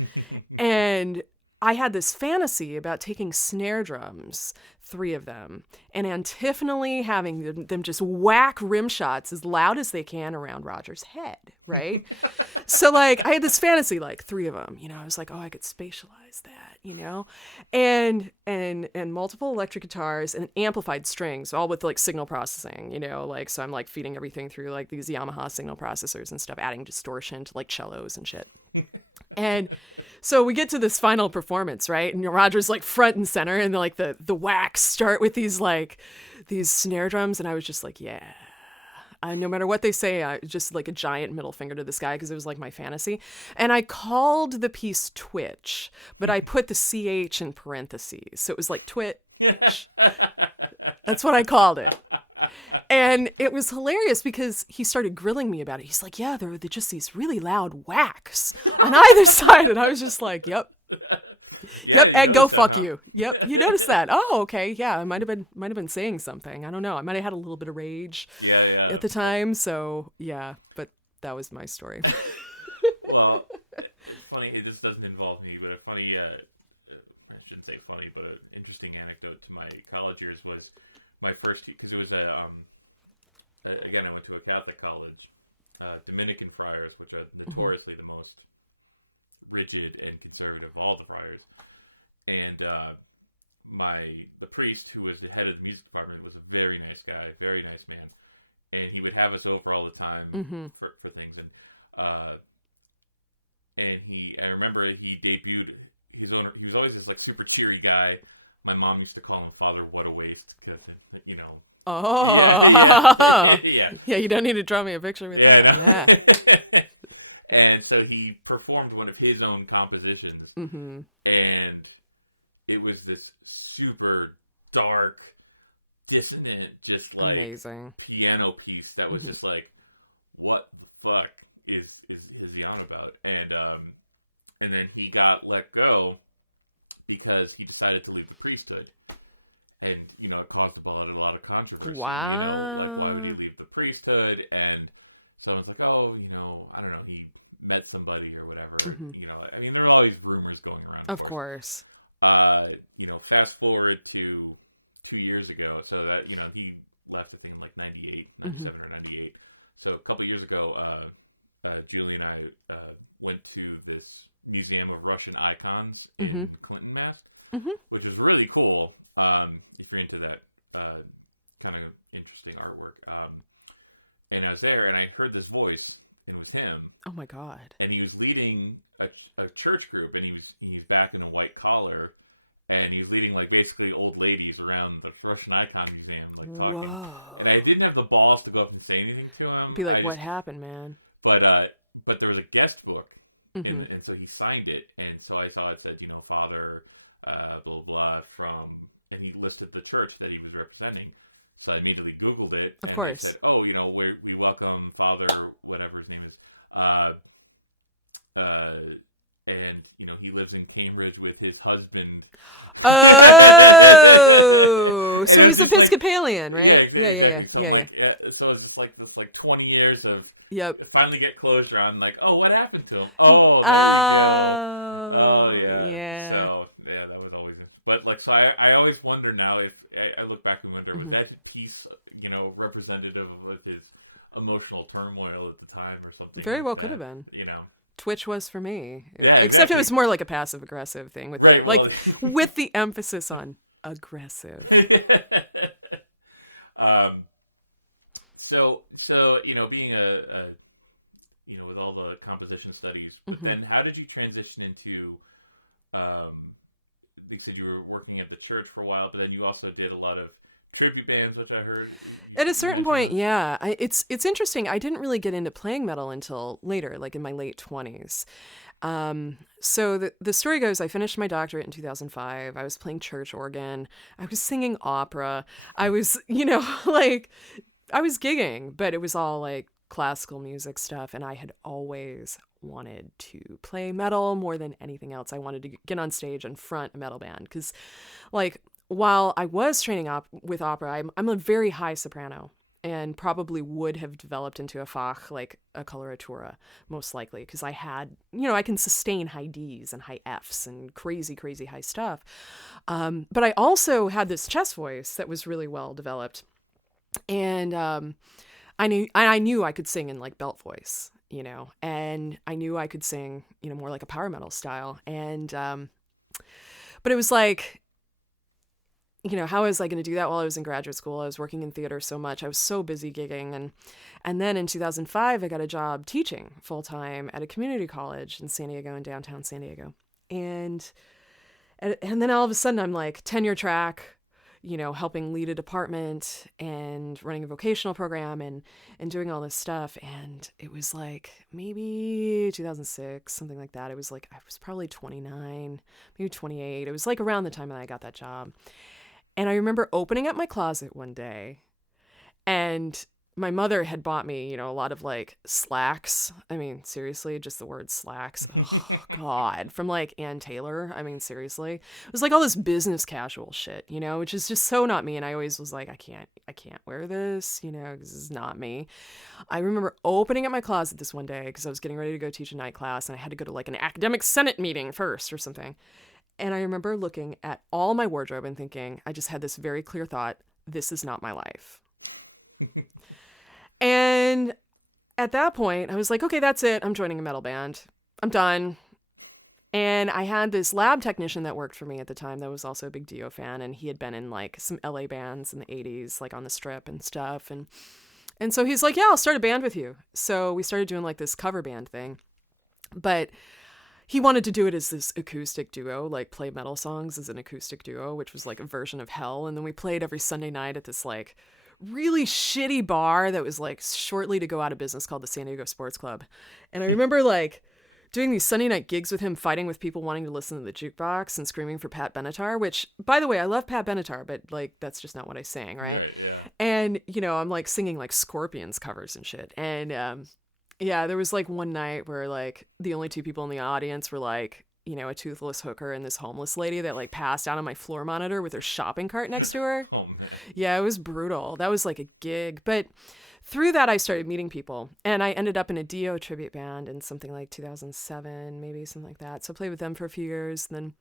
and I had this fantasy about taking snare drums, 3 of them, and antiphonally having them just whack rim shots as loud as they can around Roger's head, right? So, like, I had this fantasy, like, 3 of them, you know, I was like, oh, I could spatialize that, you know? And multiple electric guitars and amplified strings, all with, like, signal processing, you know? Like, so I'm, like, feeding everything through, like, these Yamaha signal processors and stuff, adding distortion to, like, cellos and shit. And so we get to this final performance, right? And Roger's like front and center, and like the whacks start with these snare drums, and I was just like, yeah. No matter what they say, I just like a giant middle finger to this guy because it was like my fantasy. And I called the piece Twitch, but I put the CH in parentheses, so it was like Twitch. That's what I called it. And it was hilarious because he started grilling me about it. He's like, yeah, they're just these really loud whacks on either side. And I was just like, yep. Yeah, Yep, and go fuck huh? you. Yep, you noticed that. Oh, okay. Yeah, I might have been saying something. I don't know. I might have had a little bit of rage at the time. So yeah, but that was my story. Well, it's funny. This doesn't involve me, but a funny, I shouldn't say funny, but an interesting anecdote to my college years was my first, because it was again, I went to a Catholic college, Dominican friars, which are notoriously the most rigid and conservative of all the friars. And the priest, who was the head of the music department, was a very nice guy, very nice man. And he would have us over all the time for things. And I remember he debuted his own. He was always this like super cheery guy. My mom used to call him Father What a Waste because, you know. Oh. Yeah. Yeah, you don't need to draw me a picture. Yeah, no. And so he performed one of his own compositions. And it was this super dark, dissonant, just like amazing piano piece that was just like, what the fuck is he on about? And then he got let go because he decided to leave the priesthood. And, you know, it caused a lot of controversy. Wow. You know, like, why would he leave the priesthood? And someone's like, oh, you know, I don't know, he met somebody or whatever. You know, I mean, there are always rumors going around, of course. You know, fast forward to 2 years ago. So that, you know, he left, I think, in like 97 or 98. So a couple years ago, Julie and I went to this museum of Russian icons in Clinton, Mass, which is really cool if you're into that kind of interesting artwork. And I was there, and I heard this voice, and it was him. Oh my god! And he was leading a church group, and he's back in a white collar, and he was leading like basically old ladies around the Russian Icon Museum, like talking. Whoa. And I didn't have the balls to go up and say anything to him. Be like, what happened, man? But there was a guest book, and so he signed it, and so I saw it said, you know, Father, blah blah blah from, and he listed the church that he was representing. So I immediately Googled it, and they said, oh, you know, we welcome Father, whatever his name is, and, you know, he lives in Cambridge with his husband. Oh, and so it was he's just Episcopalian, like, right? yeah, exactly. So yeah, I'm like, so it's just like this, like 20 years of finally get closure on, like, oh, what happened to him? Oh, there you go. Oh yeah. So yeah, that was always. But like, so I always wonder now if I look back and wonder, was that piece, you know, representative of his emotional turmoil at the time or something? Very like well that, could have been. You know. Twitch was for me. Yeah, Except exactly. it was more like a passive aggressive thing, with right? Like, well, with the emphasis on aggressive. So you know, being a you know, with all the composition studies, but then how did you transition into? They said you were working at the church for a while, but then you also did a lot of tribute bands, which I heard at a certain point. Yeah, it's interesting. I didn't really get into playing metal until later, like in my late 20s. So the story goes, I finished my doctorate in 2005. I was playing church organ. I was singing opera. I was, you know, like, I was gigging, but it was all like classical music stuff. And I had always wanted to play metal more than anything else. I wanted to get on stage and front a metal band because, like, while I was training with opera, I'm a very high soprano and probably would have developed into a Fach, like a coloratura, most likely, because I had, you know, I can sustain high Ds and high Fs and crazy, crazy high stuff. But I also had this chest voice that was really well developed. And I knew I could sing in like belt voice, you know, and I knew I could sing, you know, more like a power metal style. And but it was like, you know, how was I going to do that while I was in graduate school? I was working in theater so much. I was so busy gigging. And then in 2005, I got a job teaching full time at a community college in San Diego, in downtown San Diego. And then all of a sudden I'm like tenure track, you know, helping lead a department and running a vocational program and doing all this stuff. And it was like maybe 2006, something like that. It was like, I was probably 29, maybe 28. It was like around the time that I got that job. And I remember opening up my closet one day And my mother had bought me, a lot of like slacks. I mean, seriously, just the word slacks. Oh, God. From like Ann Taylor. I mean, seriously. It was like all this business casual shit, which is just so not me. And I always was like, I can't wear this, because this is not me. I remember opening up my closet this one day because I was getting ready to go teach a night class and I had to go to like an academic senate meeting first or something. And I remember looking at all my wardrobe and thinking, I just had this very clear thought, this is not my life. And at that point, I was like, okay, that's it. I'm joining a metal band. I'm done. And I had this lab technician that worked for me at the time that was also a big Dio fan. And he had been in like some LA bands in the 80s, like on the Strip and stuff. And so he's like, yeah, I'll start a band with you. So we started doing like this cover band thing. But he wanted to do it as this acoustic duo, like play metal songs as an acoustic duo, which was like a version of Hell. And then we played every Sunday night at this like really shitty bar that was like shortly to go out of business called the San Diego Sports Club. And I remember like doing these Sunday night gigs with him, fighting with people wanting to listen to the jukebox and screaming for Pat Benatar, which, by the way, I love Pat Benatar, but like that's just not what I sang, right? Yeah. And, I'm like singing like Scorpions covers and shit. And yeah, there was like one night where like the only two people in the audience were like, a toothless hooker and this homeless lady that like passed out on my floor monitor with her shopping cart next to her. Oh, man. Yeah, it was brutal. That was like a gig. But through that, I started meeting people. And I ended up in a Dio tribute band in something like 2007, maybe something like that. So I played with them for a few years. And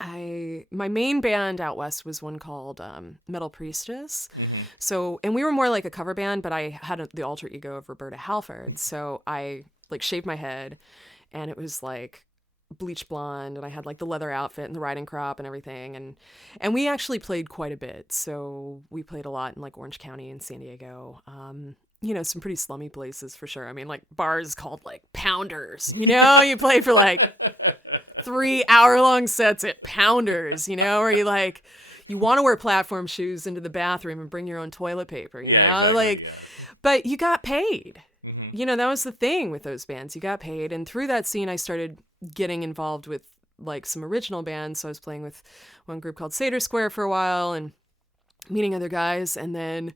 then my main band out west was one called Metal Priestess. Mm-hmm. So, and we were more like a cover band, but I had the alter ego of Roberta Halford. So I like shaved my head and it was like bleach blonde and I had like the leather outfit and the riding crop and everything. And we actually played quite a bit. So we played a lot in like Orange County and San Diego. Some pretty slummy places for sure. I mean, like bars called like Pounders, you play for like 3-hour-long sets at Pounders, where you want to wear platform shoes into the bathroom and bring your own toilet paper. Yeah, exactly. But you got paid. Mm-hmm. That was the thing with those bands. You got paid. And through that scene, I started getting involved with like some original bands. So I was playing with one group called Seder Square for a while and meeting other guys. And then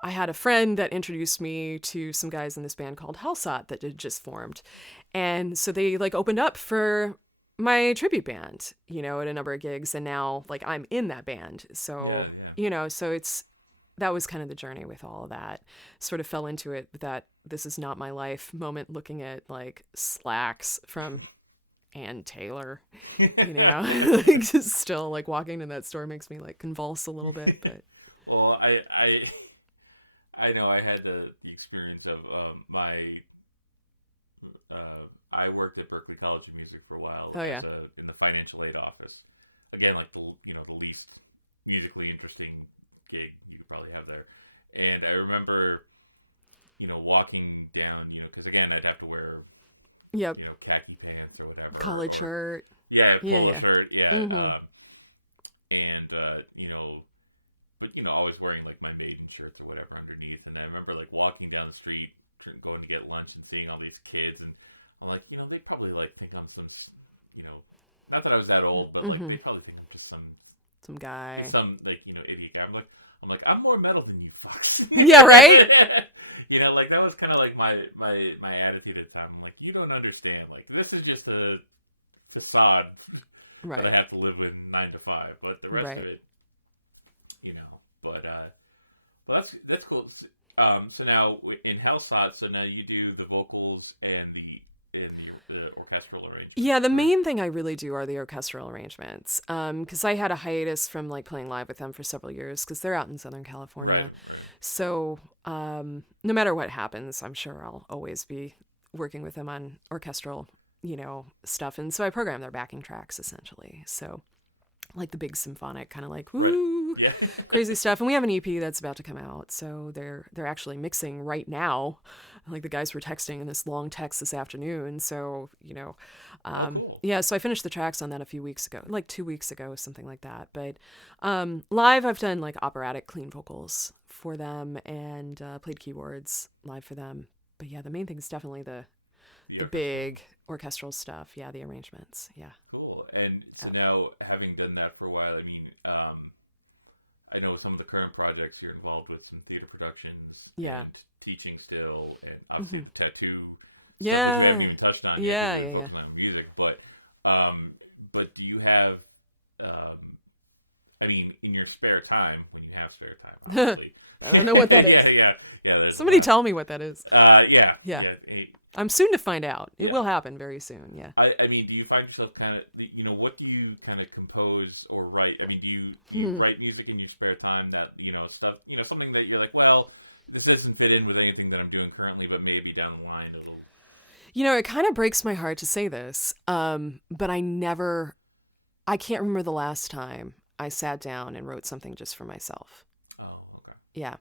I had a friend that introduced me to some guys in this band called Helsott that had just formed. And so they like opened up for my tribute band, at a number of gigs. And now like I'm in that band. So, yeah. So that was kind of the journey with all of that. Sort of fell into it with that this is not my life moment, looking at like slacks from Ann Taylor, like just still like walking in that store makes me like convulse a little bit. But. Well, I know I had the experience of I worked at Berklee College of Music for a while in the financial aid office. Again, like the least musically interesting gig you could probably have there. And I remember, walking down, because again, I'd have to wear, khaki pants or whatever. Collared shirt. Yeah, polo shirt. Yeah. Mm-hmm. But, always wearing like my Maiden shirts or whatever underneath. And I remember like walking down the street, going to get lunch and seeing all these kids. And I'm like, they probably like think I'm some, not that I was that old, but like they probably think I'm just some guy, some like idiot guy. I'm like I'm more metal than you fucks. Yeah, right. Like that was kind of like my attitude at the time. I'm like, you don't understand. Like this is just a facade that I have to live with 9 to 5, but the rest of it, But that's cool. So now in Helsott, so now you do the vocals and the orchestral arrangements. Yeah, the main thing I really do are the orchestral arrangements. Because I had a hiatus from like playing live with them for several years because they're out in Southern California. Right. So no matter what happens, I'm sure I'll always be working with them on orchestral, stuff. And so I program their backing tracks essentially. So like the big symphonic kind of like woo, yeah, crazy stuff. And we have an EP that's about to come out, so they're actually mixing right now. Like the guys were texting in this long text this afternoon. So oh cool. Yeah, so I finished the tracks on that a few weeks ago, like 2 weeks ago, something like that. But live, I've done like operatic clean vocals for them and played keyboards live for them. But yeah, the main thing is definitely the big orchestral stuff. Yeah, the arrangements. Yeah. Cool. And so now, having done that for a while, I mean, I know some of the current projects you're involved with some theater productions Yeah. and teaching still, and obviously the tattoo stuff, Yeah. which we haven't even touched on yet because Yeah, we've been yeah. focusing on music. But do you have, I mean, in your spare time, when you have spare time, obviously. I don't know what that is. Yeah. There's Somebody a laugh. tell me what that is. Yeah. Yeah. Hey, I'm soon to find out. It Yeah. will happen very soon. Yeah. I mean, do you find yourself kind of, what do you kind of compose or write? I mean, do you write music in your spare time that, stuff, something that you're like, well, this doesn't fit in with anything that I'm doing currently, but maybe down the line it'll. It kind of breaks my heart to say this, but I can't remember the last time I sat down and wrote something just for myself. Oh, okay. Yeah.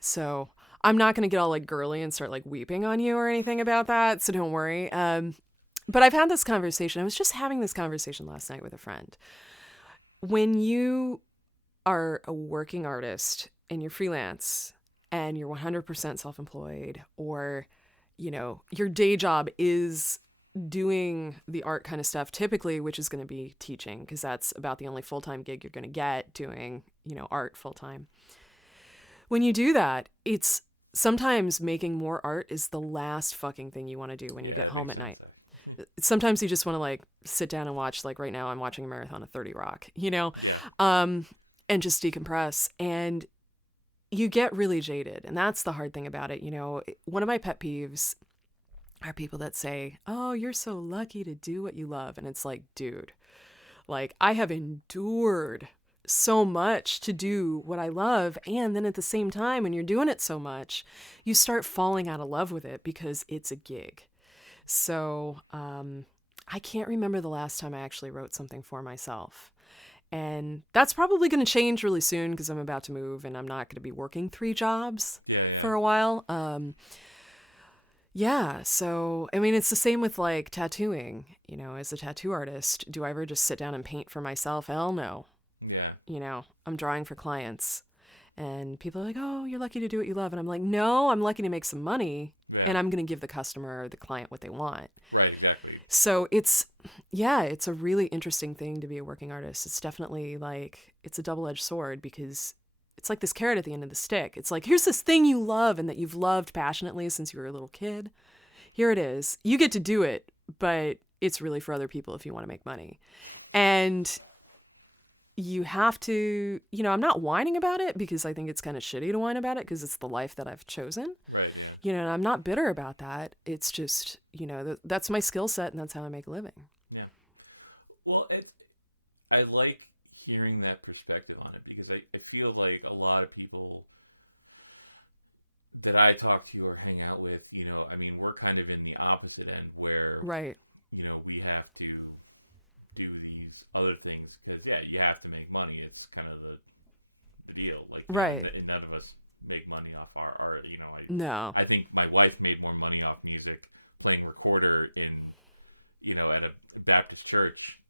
So I'm not going to get all like girly and start like weeping on you or anything about that. So don't worry. But I've had this conversation. I was just having this conversation last night with a friend. When you are a working artist and you're freelance and you're 100% self-employed, or, your day job is doing the art kind of stuff typically, which is going to be teaching, because that's about the only full-time gig you're going to get doing, art full-time. When you do that, it's sometimes making more art is the last fucking thing you want to do when you get home at night. Sometimes you just want to like sit down and watch, like right now I'm watching a marathon of 30 Rock, Yeah. and just decompress. And you get really jaded. And that's the hard thing about it. One of my pet peeves are people that say, oh, you're so lucky to do what you love. And it's like, dude, like I have endured so much to do what I love. And then at the same time, when you're doing it so much, you start falling out of love with it because it's a gig. So I can't remember the last time I actually wrote something for myself. And that's probably going to change really soon because I'm about to move and I'm not going to be working 3 jobs for a while. Yeah. So, I mean, it's the same with like tattooing, as a tattoo artist. Do I ever just sit down and paint for myself? Hell no. Yeah. I'm drawing for clients. And people are like, oh, you're lucky to do what you love. And I'm like, no, I'm lucky to make some money. Yeah. And I'm going to give the customer or the client what they want. Right, exactly. So it's a really interesting thing to be a working artist. It's definitely like, it's a double-edged sword because it's like this carrot at the end of the stick. It's like, here's this thing you love and that you've loved passionately since you were a little kid. Here it is. You get to do it, but it's really for other people if you want to make money. And you have to, I'm not whining about it because I think it's kind of shitty to whine about it because it's the life that I've chosen. Right, yeah. And I'm not bitter about that. It's just, that's my skill set and that's how I make a living. Yeah. Well, I like hearing that perspective on it because I feel like a lot of people that I talk to or hang out with, I mean, we're kind of in the opposite end where, right. We have to do these other things because you have to make money. It's kind of the deal, like right. And none of us make money off our art. No. I think my wife made more money off music playing recorder in at a Baptist church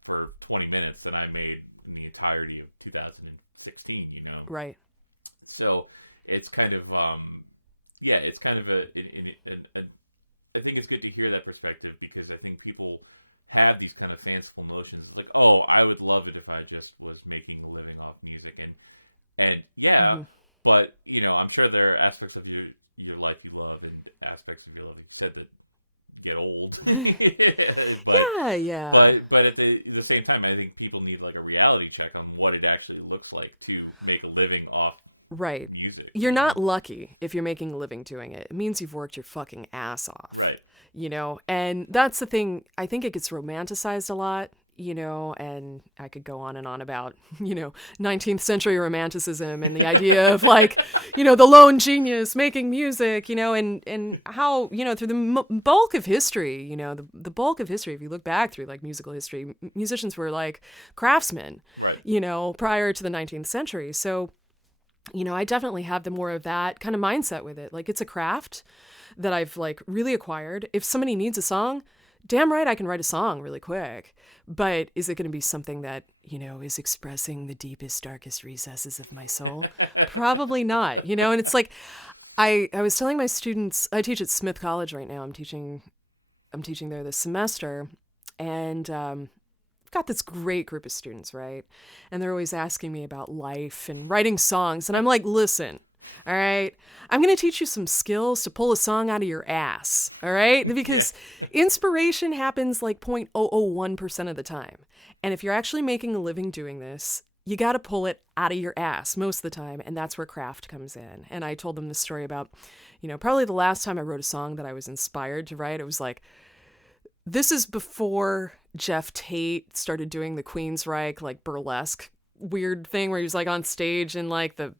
for 20 minutes than I made in the entirety of 2016. Right. So it's kind of it's kind of I think it's good to hear that perspective because I think people have these kind of fanciful notions. It's like, oh, I would love it if I just was making a living off music. And Mm-hmm. but, I'm sure there are aspects of your life you love and aspects of your life, like you said, that get old. but at the same time, I think people need like a reality check on what it actually looks like to make a living off right. music. You're not lucky if you're making a living doing it. It means you've worked your fucking ass off. Right. And that's the thing. I think it gets romanticized a lot, and I could go on and on about, 19th century romanticism and the idea of like, the lone genius making music, and how, through the bulk of history, the bulk of history, if you look back through like musical history, musicians were like craftsmen, right. Prior to the 19th century. So, I definitely have the more of that kind of mindset with it. Like it's a craft that I've like really acquired. If somebody needs a song, damn right I can write a song really quick. But is it going to be something that, is expressing the deepest, darkest recesses of my soul? Probably not, and it's like, I was telling my students, I teach at Smith College right now. I'm teaching there this semester. And got this great group of students, right? And they're always asking me about life and writing songs. And I'm like, listen, all right, I'm going to teach you some skills to pull a song out of your ass, all right? Because inspiration happens like 0.001% of the time. And if you're actually making a living doing this, you got to pull it out of your ass most of the time. And that's where craft comes in. And I told them this story about, probably the last time I wrote a song that I was inspired to write. It was like, this is before Jeff Tate started doing the Queensryche, like burlesque weird thing where he was like on stage in like the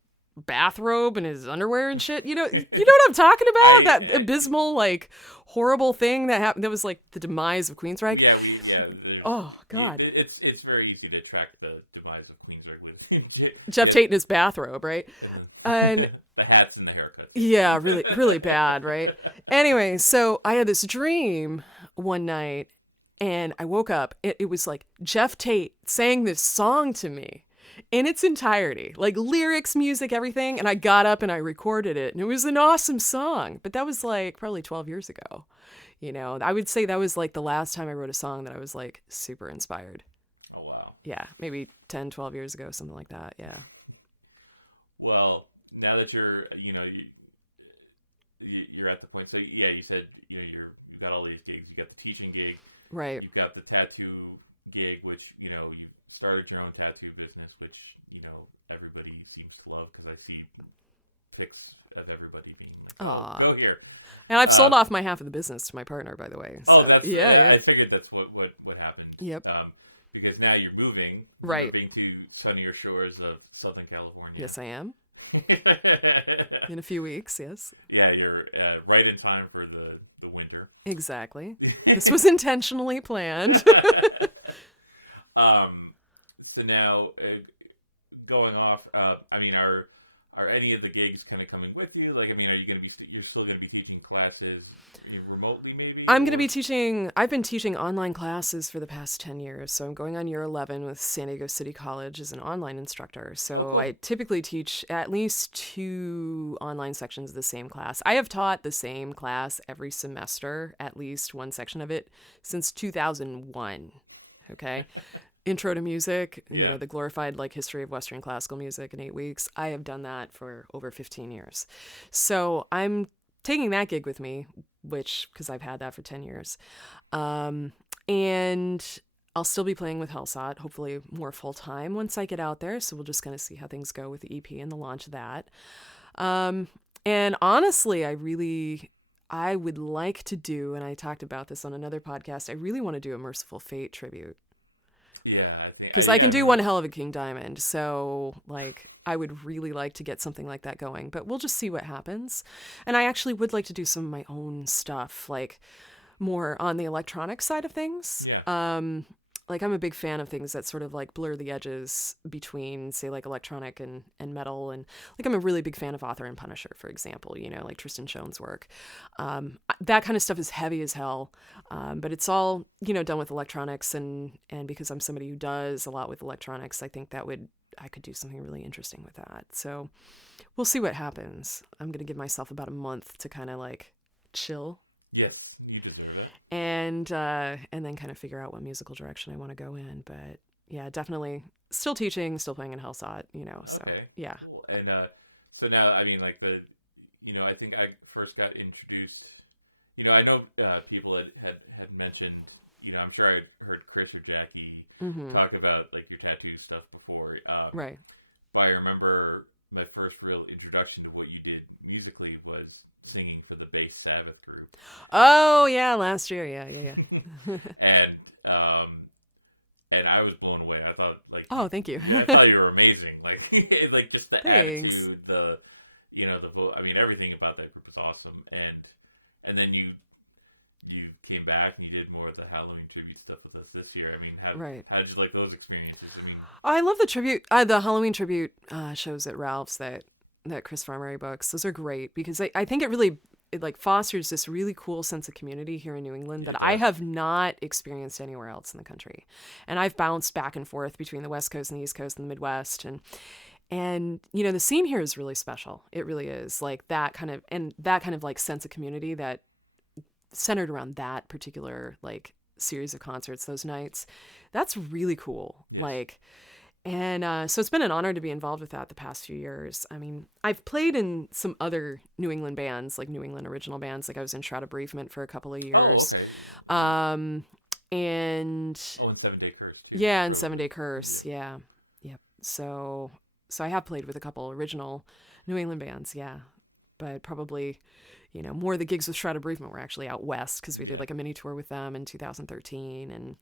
bathrobe and his underwear and shit. You know what I'm talking about? That abysmal, like horrible thing that happened. That was like the demise of Queensryche. There's, oh God. It's very easy to track the demise of Queensryche with Jeff Tate in his bathrobe, right? And the hats and the haircuts. Yeah, really, really bad, right? Anyway, so I had this dream one night and I woke up. It was like Jeff Tate sang this song to me in its entirety, like lyrics, music, everything. And I got up and I recorded it and it was an awesome song. But that was like probably 12 years ago. I would say that was like the last time I wrote a song that I was like super inspired. Oh, wow. Yeah, maybe 10, 12 years ago, something like that. Yeah. Well, now that you're at the point. So yeah, you said you got all these gigs. You got the teaching gig, right? You've got the tattoo gig, which you started your own tattoo business, which everybody seems to love because I see pics of everybody being like, "Oh, go here." And I've sold off my half of the business to my partner, by the way. So, that's I figured that's what happened. Yep. Because now you're moving, right? Moving to sunnier shores of Southern California. Yes, I am. In a few weeks, yes. Yeah, you're right in time for the winter. Exactly. This was intentionally planned. So now going off, are any of the gigs kind of coming with you? Like, are you going to be you're still going to be teaching classes remotely, maybe? I'm going to be teaching. I've been teaching online classes for the past 10 years. So I'm going on year 11 with San Diego City College as an online instructor. So cool. I typically teach at least 2 online sections of the same class. I have taught the same class every semester, at least one section of it, since 2001. Okay. Intro to music, the glorified like history of Western classical music in 8 weeks. I have done that for over 15 years. So I'm taking that gig with me, because I've had that for 10 years. And I'll still be playing with Helsott, hopefully more full time once I get out there. So we'll just kind of see how things go with the EP and the launch of that. And honestly, I would like to do, and I talked about this on another podcast, I really want to do a Merciful Fate tribute. Yeah, I think because I can do one hell of a King Diamond, so like I would really like to get something like that going, but we'll just see what happens. And I actually would like to do some of my own stuff, like more on the electronic side of things. Yeah. Like I'm a big fan of things that sort of like blur the edges between, say, like electronic and metal, and like I'm a really big fan of Author and Punisher, for example. Like Tristan Schoen's work. That kind of stuff is heavy as hell, but it's all done with electronics, and because I'm somebody who does a lot with electronics, I think I could do something really interesting with that. So we'll see what happens. I'm gonna give myself about a month to kind of like chill. Yes, you deserve it. And then kind of figure out what musical direction I want to go in. But yeah, definitely still teaching, still playing in Helsott, So, okay. Yeah. Cool. And so now, like I think I first got introduced, I know people had mentioned, I'm sure I'd heard Chris or Jackie talk about like your tattoo stuff before. Right. But I remember my first real introduction to what you did musically was singing for the Bass Sabbath group. Oh yeah, last year, yeah. and I was blown away. I thought thank you. Yeah, I thought you were amazing. Like just the Thanks. attitude, the everything about that group was awesome. And then you came back and you did more of the Halloween tribute stuff with us this year. How did you like those experiences? I love the Halloween tribute shows at Ralph's that Chris Farmery books. Those are great because I think it like fosters this really cool sense of community here in New England that I have not experienced anywhere else in the country. And I've bounced back and forth between the West Coast and the East Coast and the Midwest, and the scene here is really special. It really is, like that kind of like sense of community that centered around that particular like series of concerts those nights. That's really cool. Yes. So it's been an honor to be involved with that the past few years. I mean, I've played in some other New England bands, like New England original bands. Like I was in Shroud of Bereavement for a couple of years. Oh, okay. And 7 Day Curse too. yeah, and 7 Day Curse. Yeah. Yep. So I have played with a couple original New England bands. Yeah. But probably, more of the gigs with Shroud of Bereavement were actually out west because we did like a mini tour with them in 2013,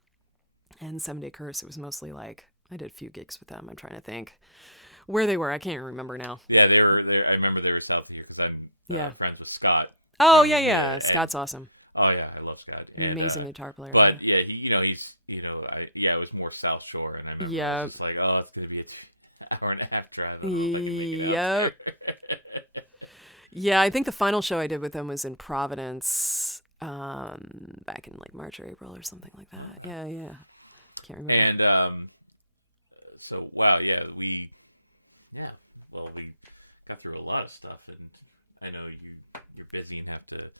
and 7 Day Curse, it was mostly like, I did a few gigs with them. I'm trying to think where they were. I can't even remember now. Yeah, they were there. I remember they were south of here because I'm friends with Scott. Oh, yeah. Scott's awesome. Oh yeah, I love Scott. And amazing guitar player. But yeah, it was more South Shore, and I remember I was just like, oh, it's gonna be an hour and a half drive. I don't know if I can make it out there. Yeah, I think the final show I did with them was in Providence, back in like March or April or something like that. Okay. Yeah. Can't remember. And so wow, we got through a lot of stuff, and I know you're busy and have to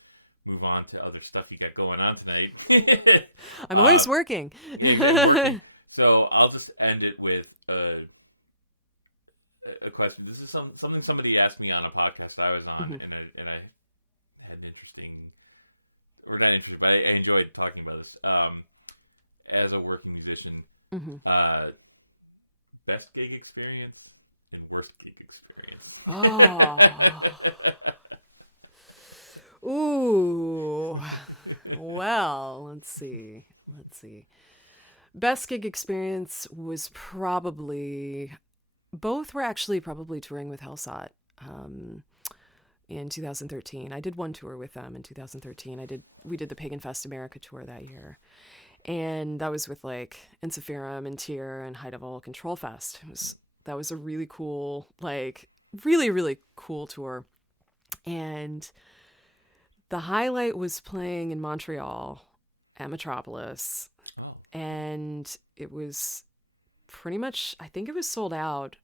move on to other stuff you got going on tonight. I'm always working. Yeah, exactly, working. So I'll just end it with a question. This is something somebody asked me on a podcast I was on, and I had an interesting, or not interesting, but I enjoyed talking about this. As a working musician, best gig experience and worst gig experience. Ooh. Well, let's see. Best gig experience was both were actually probably touring with Helsott in 2013. I did one tour with them in 2013. We did the Pagan Fest America tour that year. And that was with like sroM and Tyr and Heidevolk and Trollfest. That was a really cool, like really, really cool tour. And the highlight was playing in Montreal at Metropolis. Oh. And it was pretty much, I think it was sold out.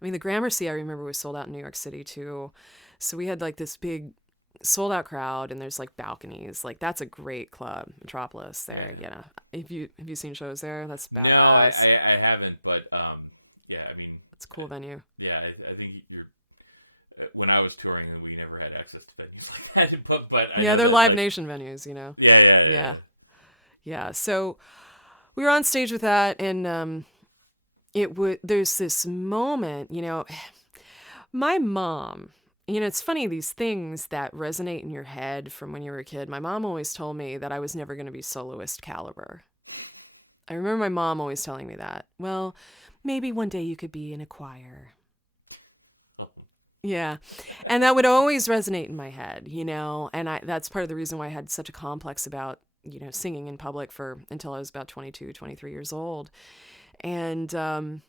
I mean, the Gramercy, I remember, was sold out in New York City too. So we had like this big sold out crowd, and there's like balconies. Like that's a great club, Metropolis. There, have you seen shows there? That's badass. No, I haven't, but yeah, I mean, it's a cool venue. Yeah, I think you're. When I was touring, we never had access to venues like that. But I know they're that, Live like, Nation venues, Yeah. So we were on stage with that, and there's this moment, my mom. It's funny, these things that resonate in your head from when you were a kid. My mom always told me that I was never going to be soloist caliber. I remember my mom always telling me that. Well, maybe one day you could be in a choir. Oh. Yeah. And that would always resonate in my head, and that's part of the reason why I had such a complex about, singing in public until I was about 22, 23 years old. And I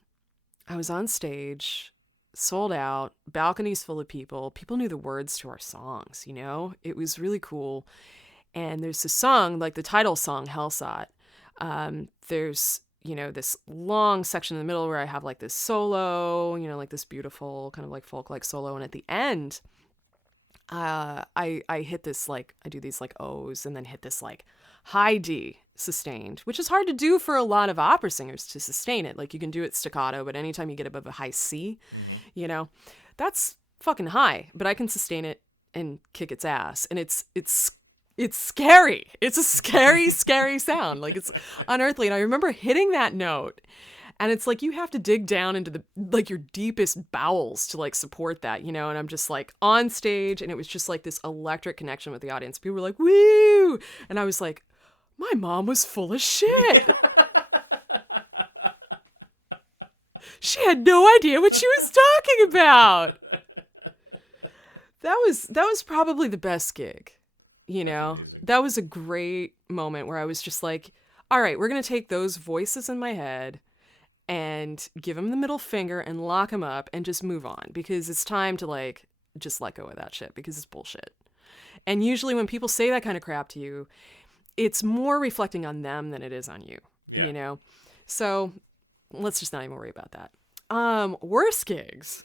was on stage, sold out, balconies full of people. People knew the words to our songs, It was really cool. And there's this song, like the title song, Helsott. There's, this long section in the middle where I have like this solo, like this beautiful kind of like folk like solo. And at the end, I hit this, like, I do these like O's and then hit this like high D sustained, which is hard to do for a lot of opera singers to sustain it. Like you can do it staccato, but anytime you get above a high C, that's fucking high, but I can sustain it and kick its ass. And it's scary. It's a scary, scary sound. Like it's unearthly. And I remember hitting that note, and it's like, you have to dig down into your deepest bowels to like support that, and I'm just like on stage, and it was just like this electric connection with the audience. People were like, woo. And I was like, my mom was full of shit. She had no idea what she was talking about. That was probably the best gig. That's amazing. That was a great moment where I was just like, all right, we're going to take those voices in my head and give them the middle finger and lock them up and just move on, because it's time to like just let go of that shit, because it's bullshit. And usually when people say that kind of crap to you, it's more reflecting on them than it is on you. Yeah. So let's just not even worry about that. Worst gigs.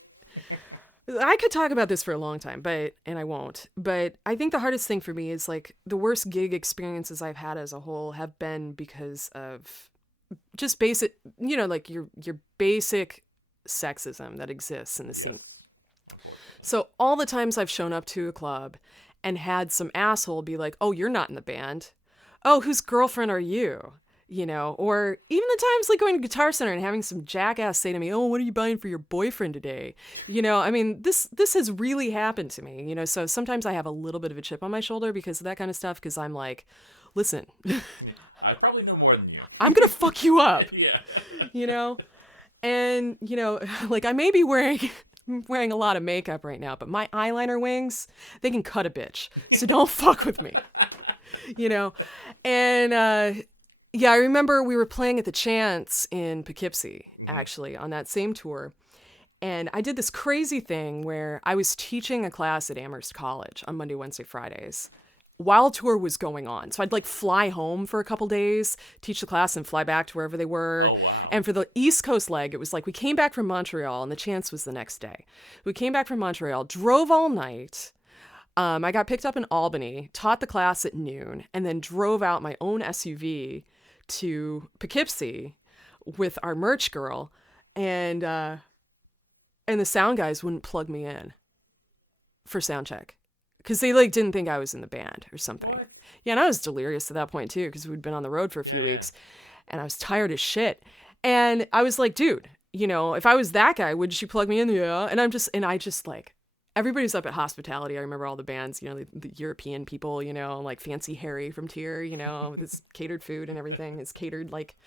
I could talk about this for a long time, and I won't. But I think the hardest thing for me is like the worst gig experiences I've had as a whole have been because of just basic, like your basic sexism that exists in the scene. Yes, unfortunately. So all the times I've shown up to a club and had some asshole be like, "Oh, you're not in the band. Oh, whose girlfriend are you?" Or even the times like going to Guitar Center and having some jackass say to me, "Oh, what are you buying for your boyfriend today?" I mean, this has really happened to me, so sometimes I have a little bit of a chip on my shoulder because of that kind of stuff, because I'm like, listen, I probably know more than you. I'm going to fuck you up. Yeah. And, like I may be wearing a lot of makeup right now, but my eyeliner wings, they can cut a bitch. So don't fuck with me. And, yeah, I remember we were playing at the Chance in Poughkeepsie, actually, on that same tour. And I did this crazy thing where I was teaching a class at Amherst College on Monday, Wednesday, Fridays while tour was going on. So I'd like fly home for a couple days, teach the class, and fly back to wherever they were. Oh, wow. And for the East Coast leg, it was like we came back from Montreal and the Chance was the next day. We came back from Montreal, drove all night. I got picked up in Albany, taught the class at noon, and then drove out my own SUV to Poughkeepsie with our merch girl, and the sound guys wouldn't plug me in for sound check because they like didn't think I was in the band or something. What? Yeah, and I was delirious at that point too because we'd been on the road for a few weeks, and I was tired as shit. And I was like, dude, if I was that guy, would you plug me in? Yeah. And I just like, everybody's up at Hospitality. I remember all the bands, the European people, like Fancy Harry from Tyr, with his catered food and everything, his catered like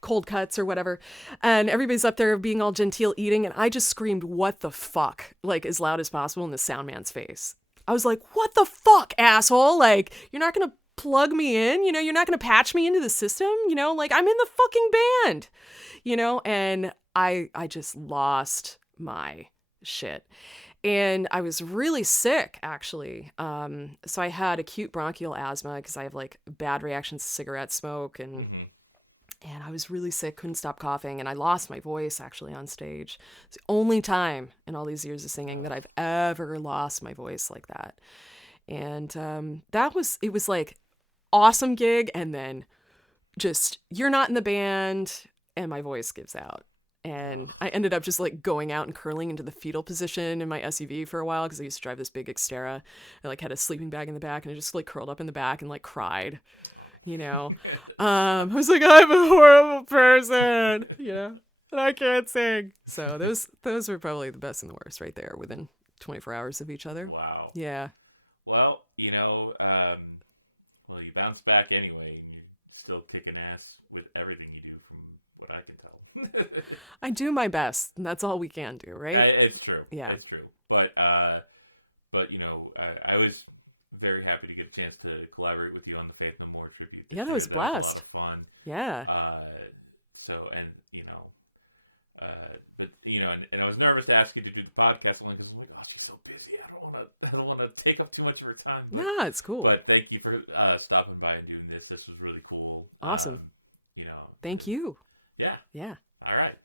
cold cuts or whatever. And everybody's up there being all genteel eating. And I just screamed, "What the fuck?" like as loud as possible in the sound man's face. I was like, "What the fuck, asshole? Like, you're not going to plug me in? You're not going to patch me into the system? Like I'm in the fucking band, and I just lost my shit. And I was really sick, actually. So I had acute bronchial asthma because I have like bad reactions to cigarette smoke, and I was really sick, couldn't stop coughing, and I lost my voice actually on stage. It's the only time in all these years of singing that I've ever lost my voice like that. And it was like awesome gig, and then just you're not in the band, and my voice gives out. And I ended up just like going out and curling into the fetal position in my SUV for a while because I used to drive this big Xterra. I like had a sleeping bag in the back, and I just like curled up in the back and like cried. I was like, I'm a horrible person, and I can't sing. So those were probably the best and the worst right there within 24 hours of each other. Wow. Yeah. Well, you bounced back anyway, and you're still kicking ass with everything you do from what I can tell. I do my best, and that's all we can do, right? It's true. Yeah. It's true. But I was very happy to get a chance to collaborate with you on the Faith No More tribute this year. That was a lot of fun. Yeah. But I was nervous to ask you to do the podcast only because I'm like, oh, she's so busy. I don't want to take up too much of her time. But yeah, it's cool. But thank you for stopping by and doing this. This was really cool. Awesome. Thank you. Yeah. Yeah. All right.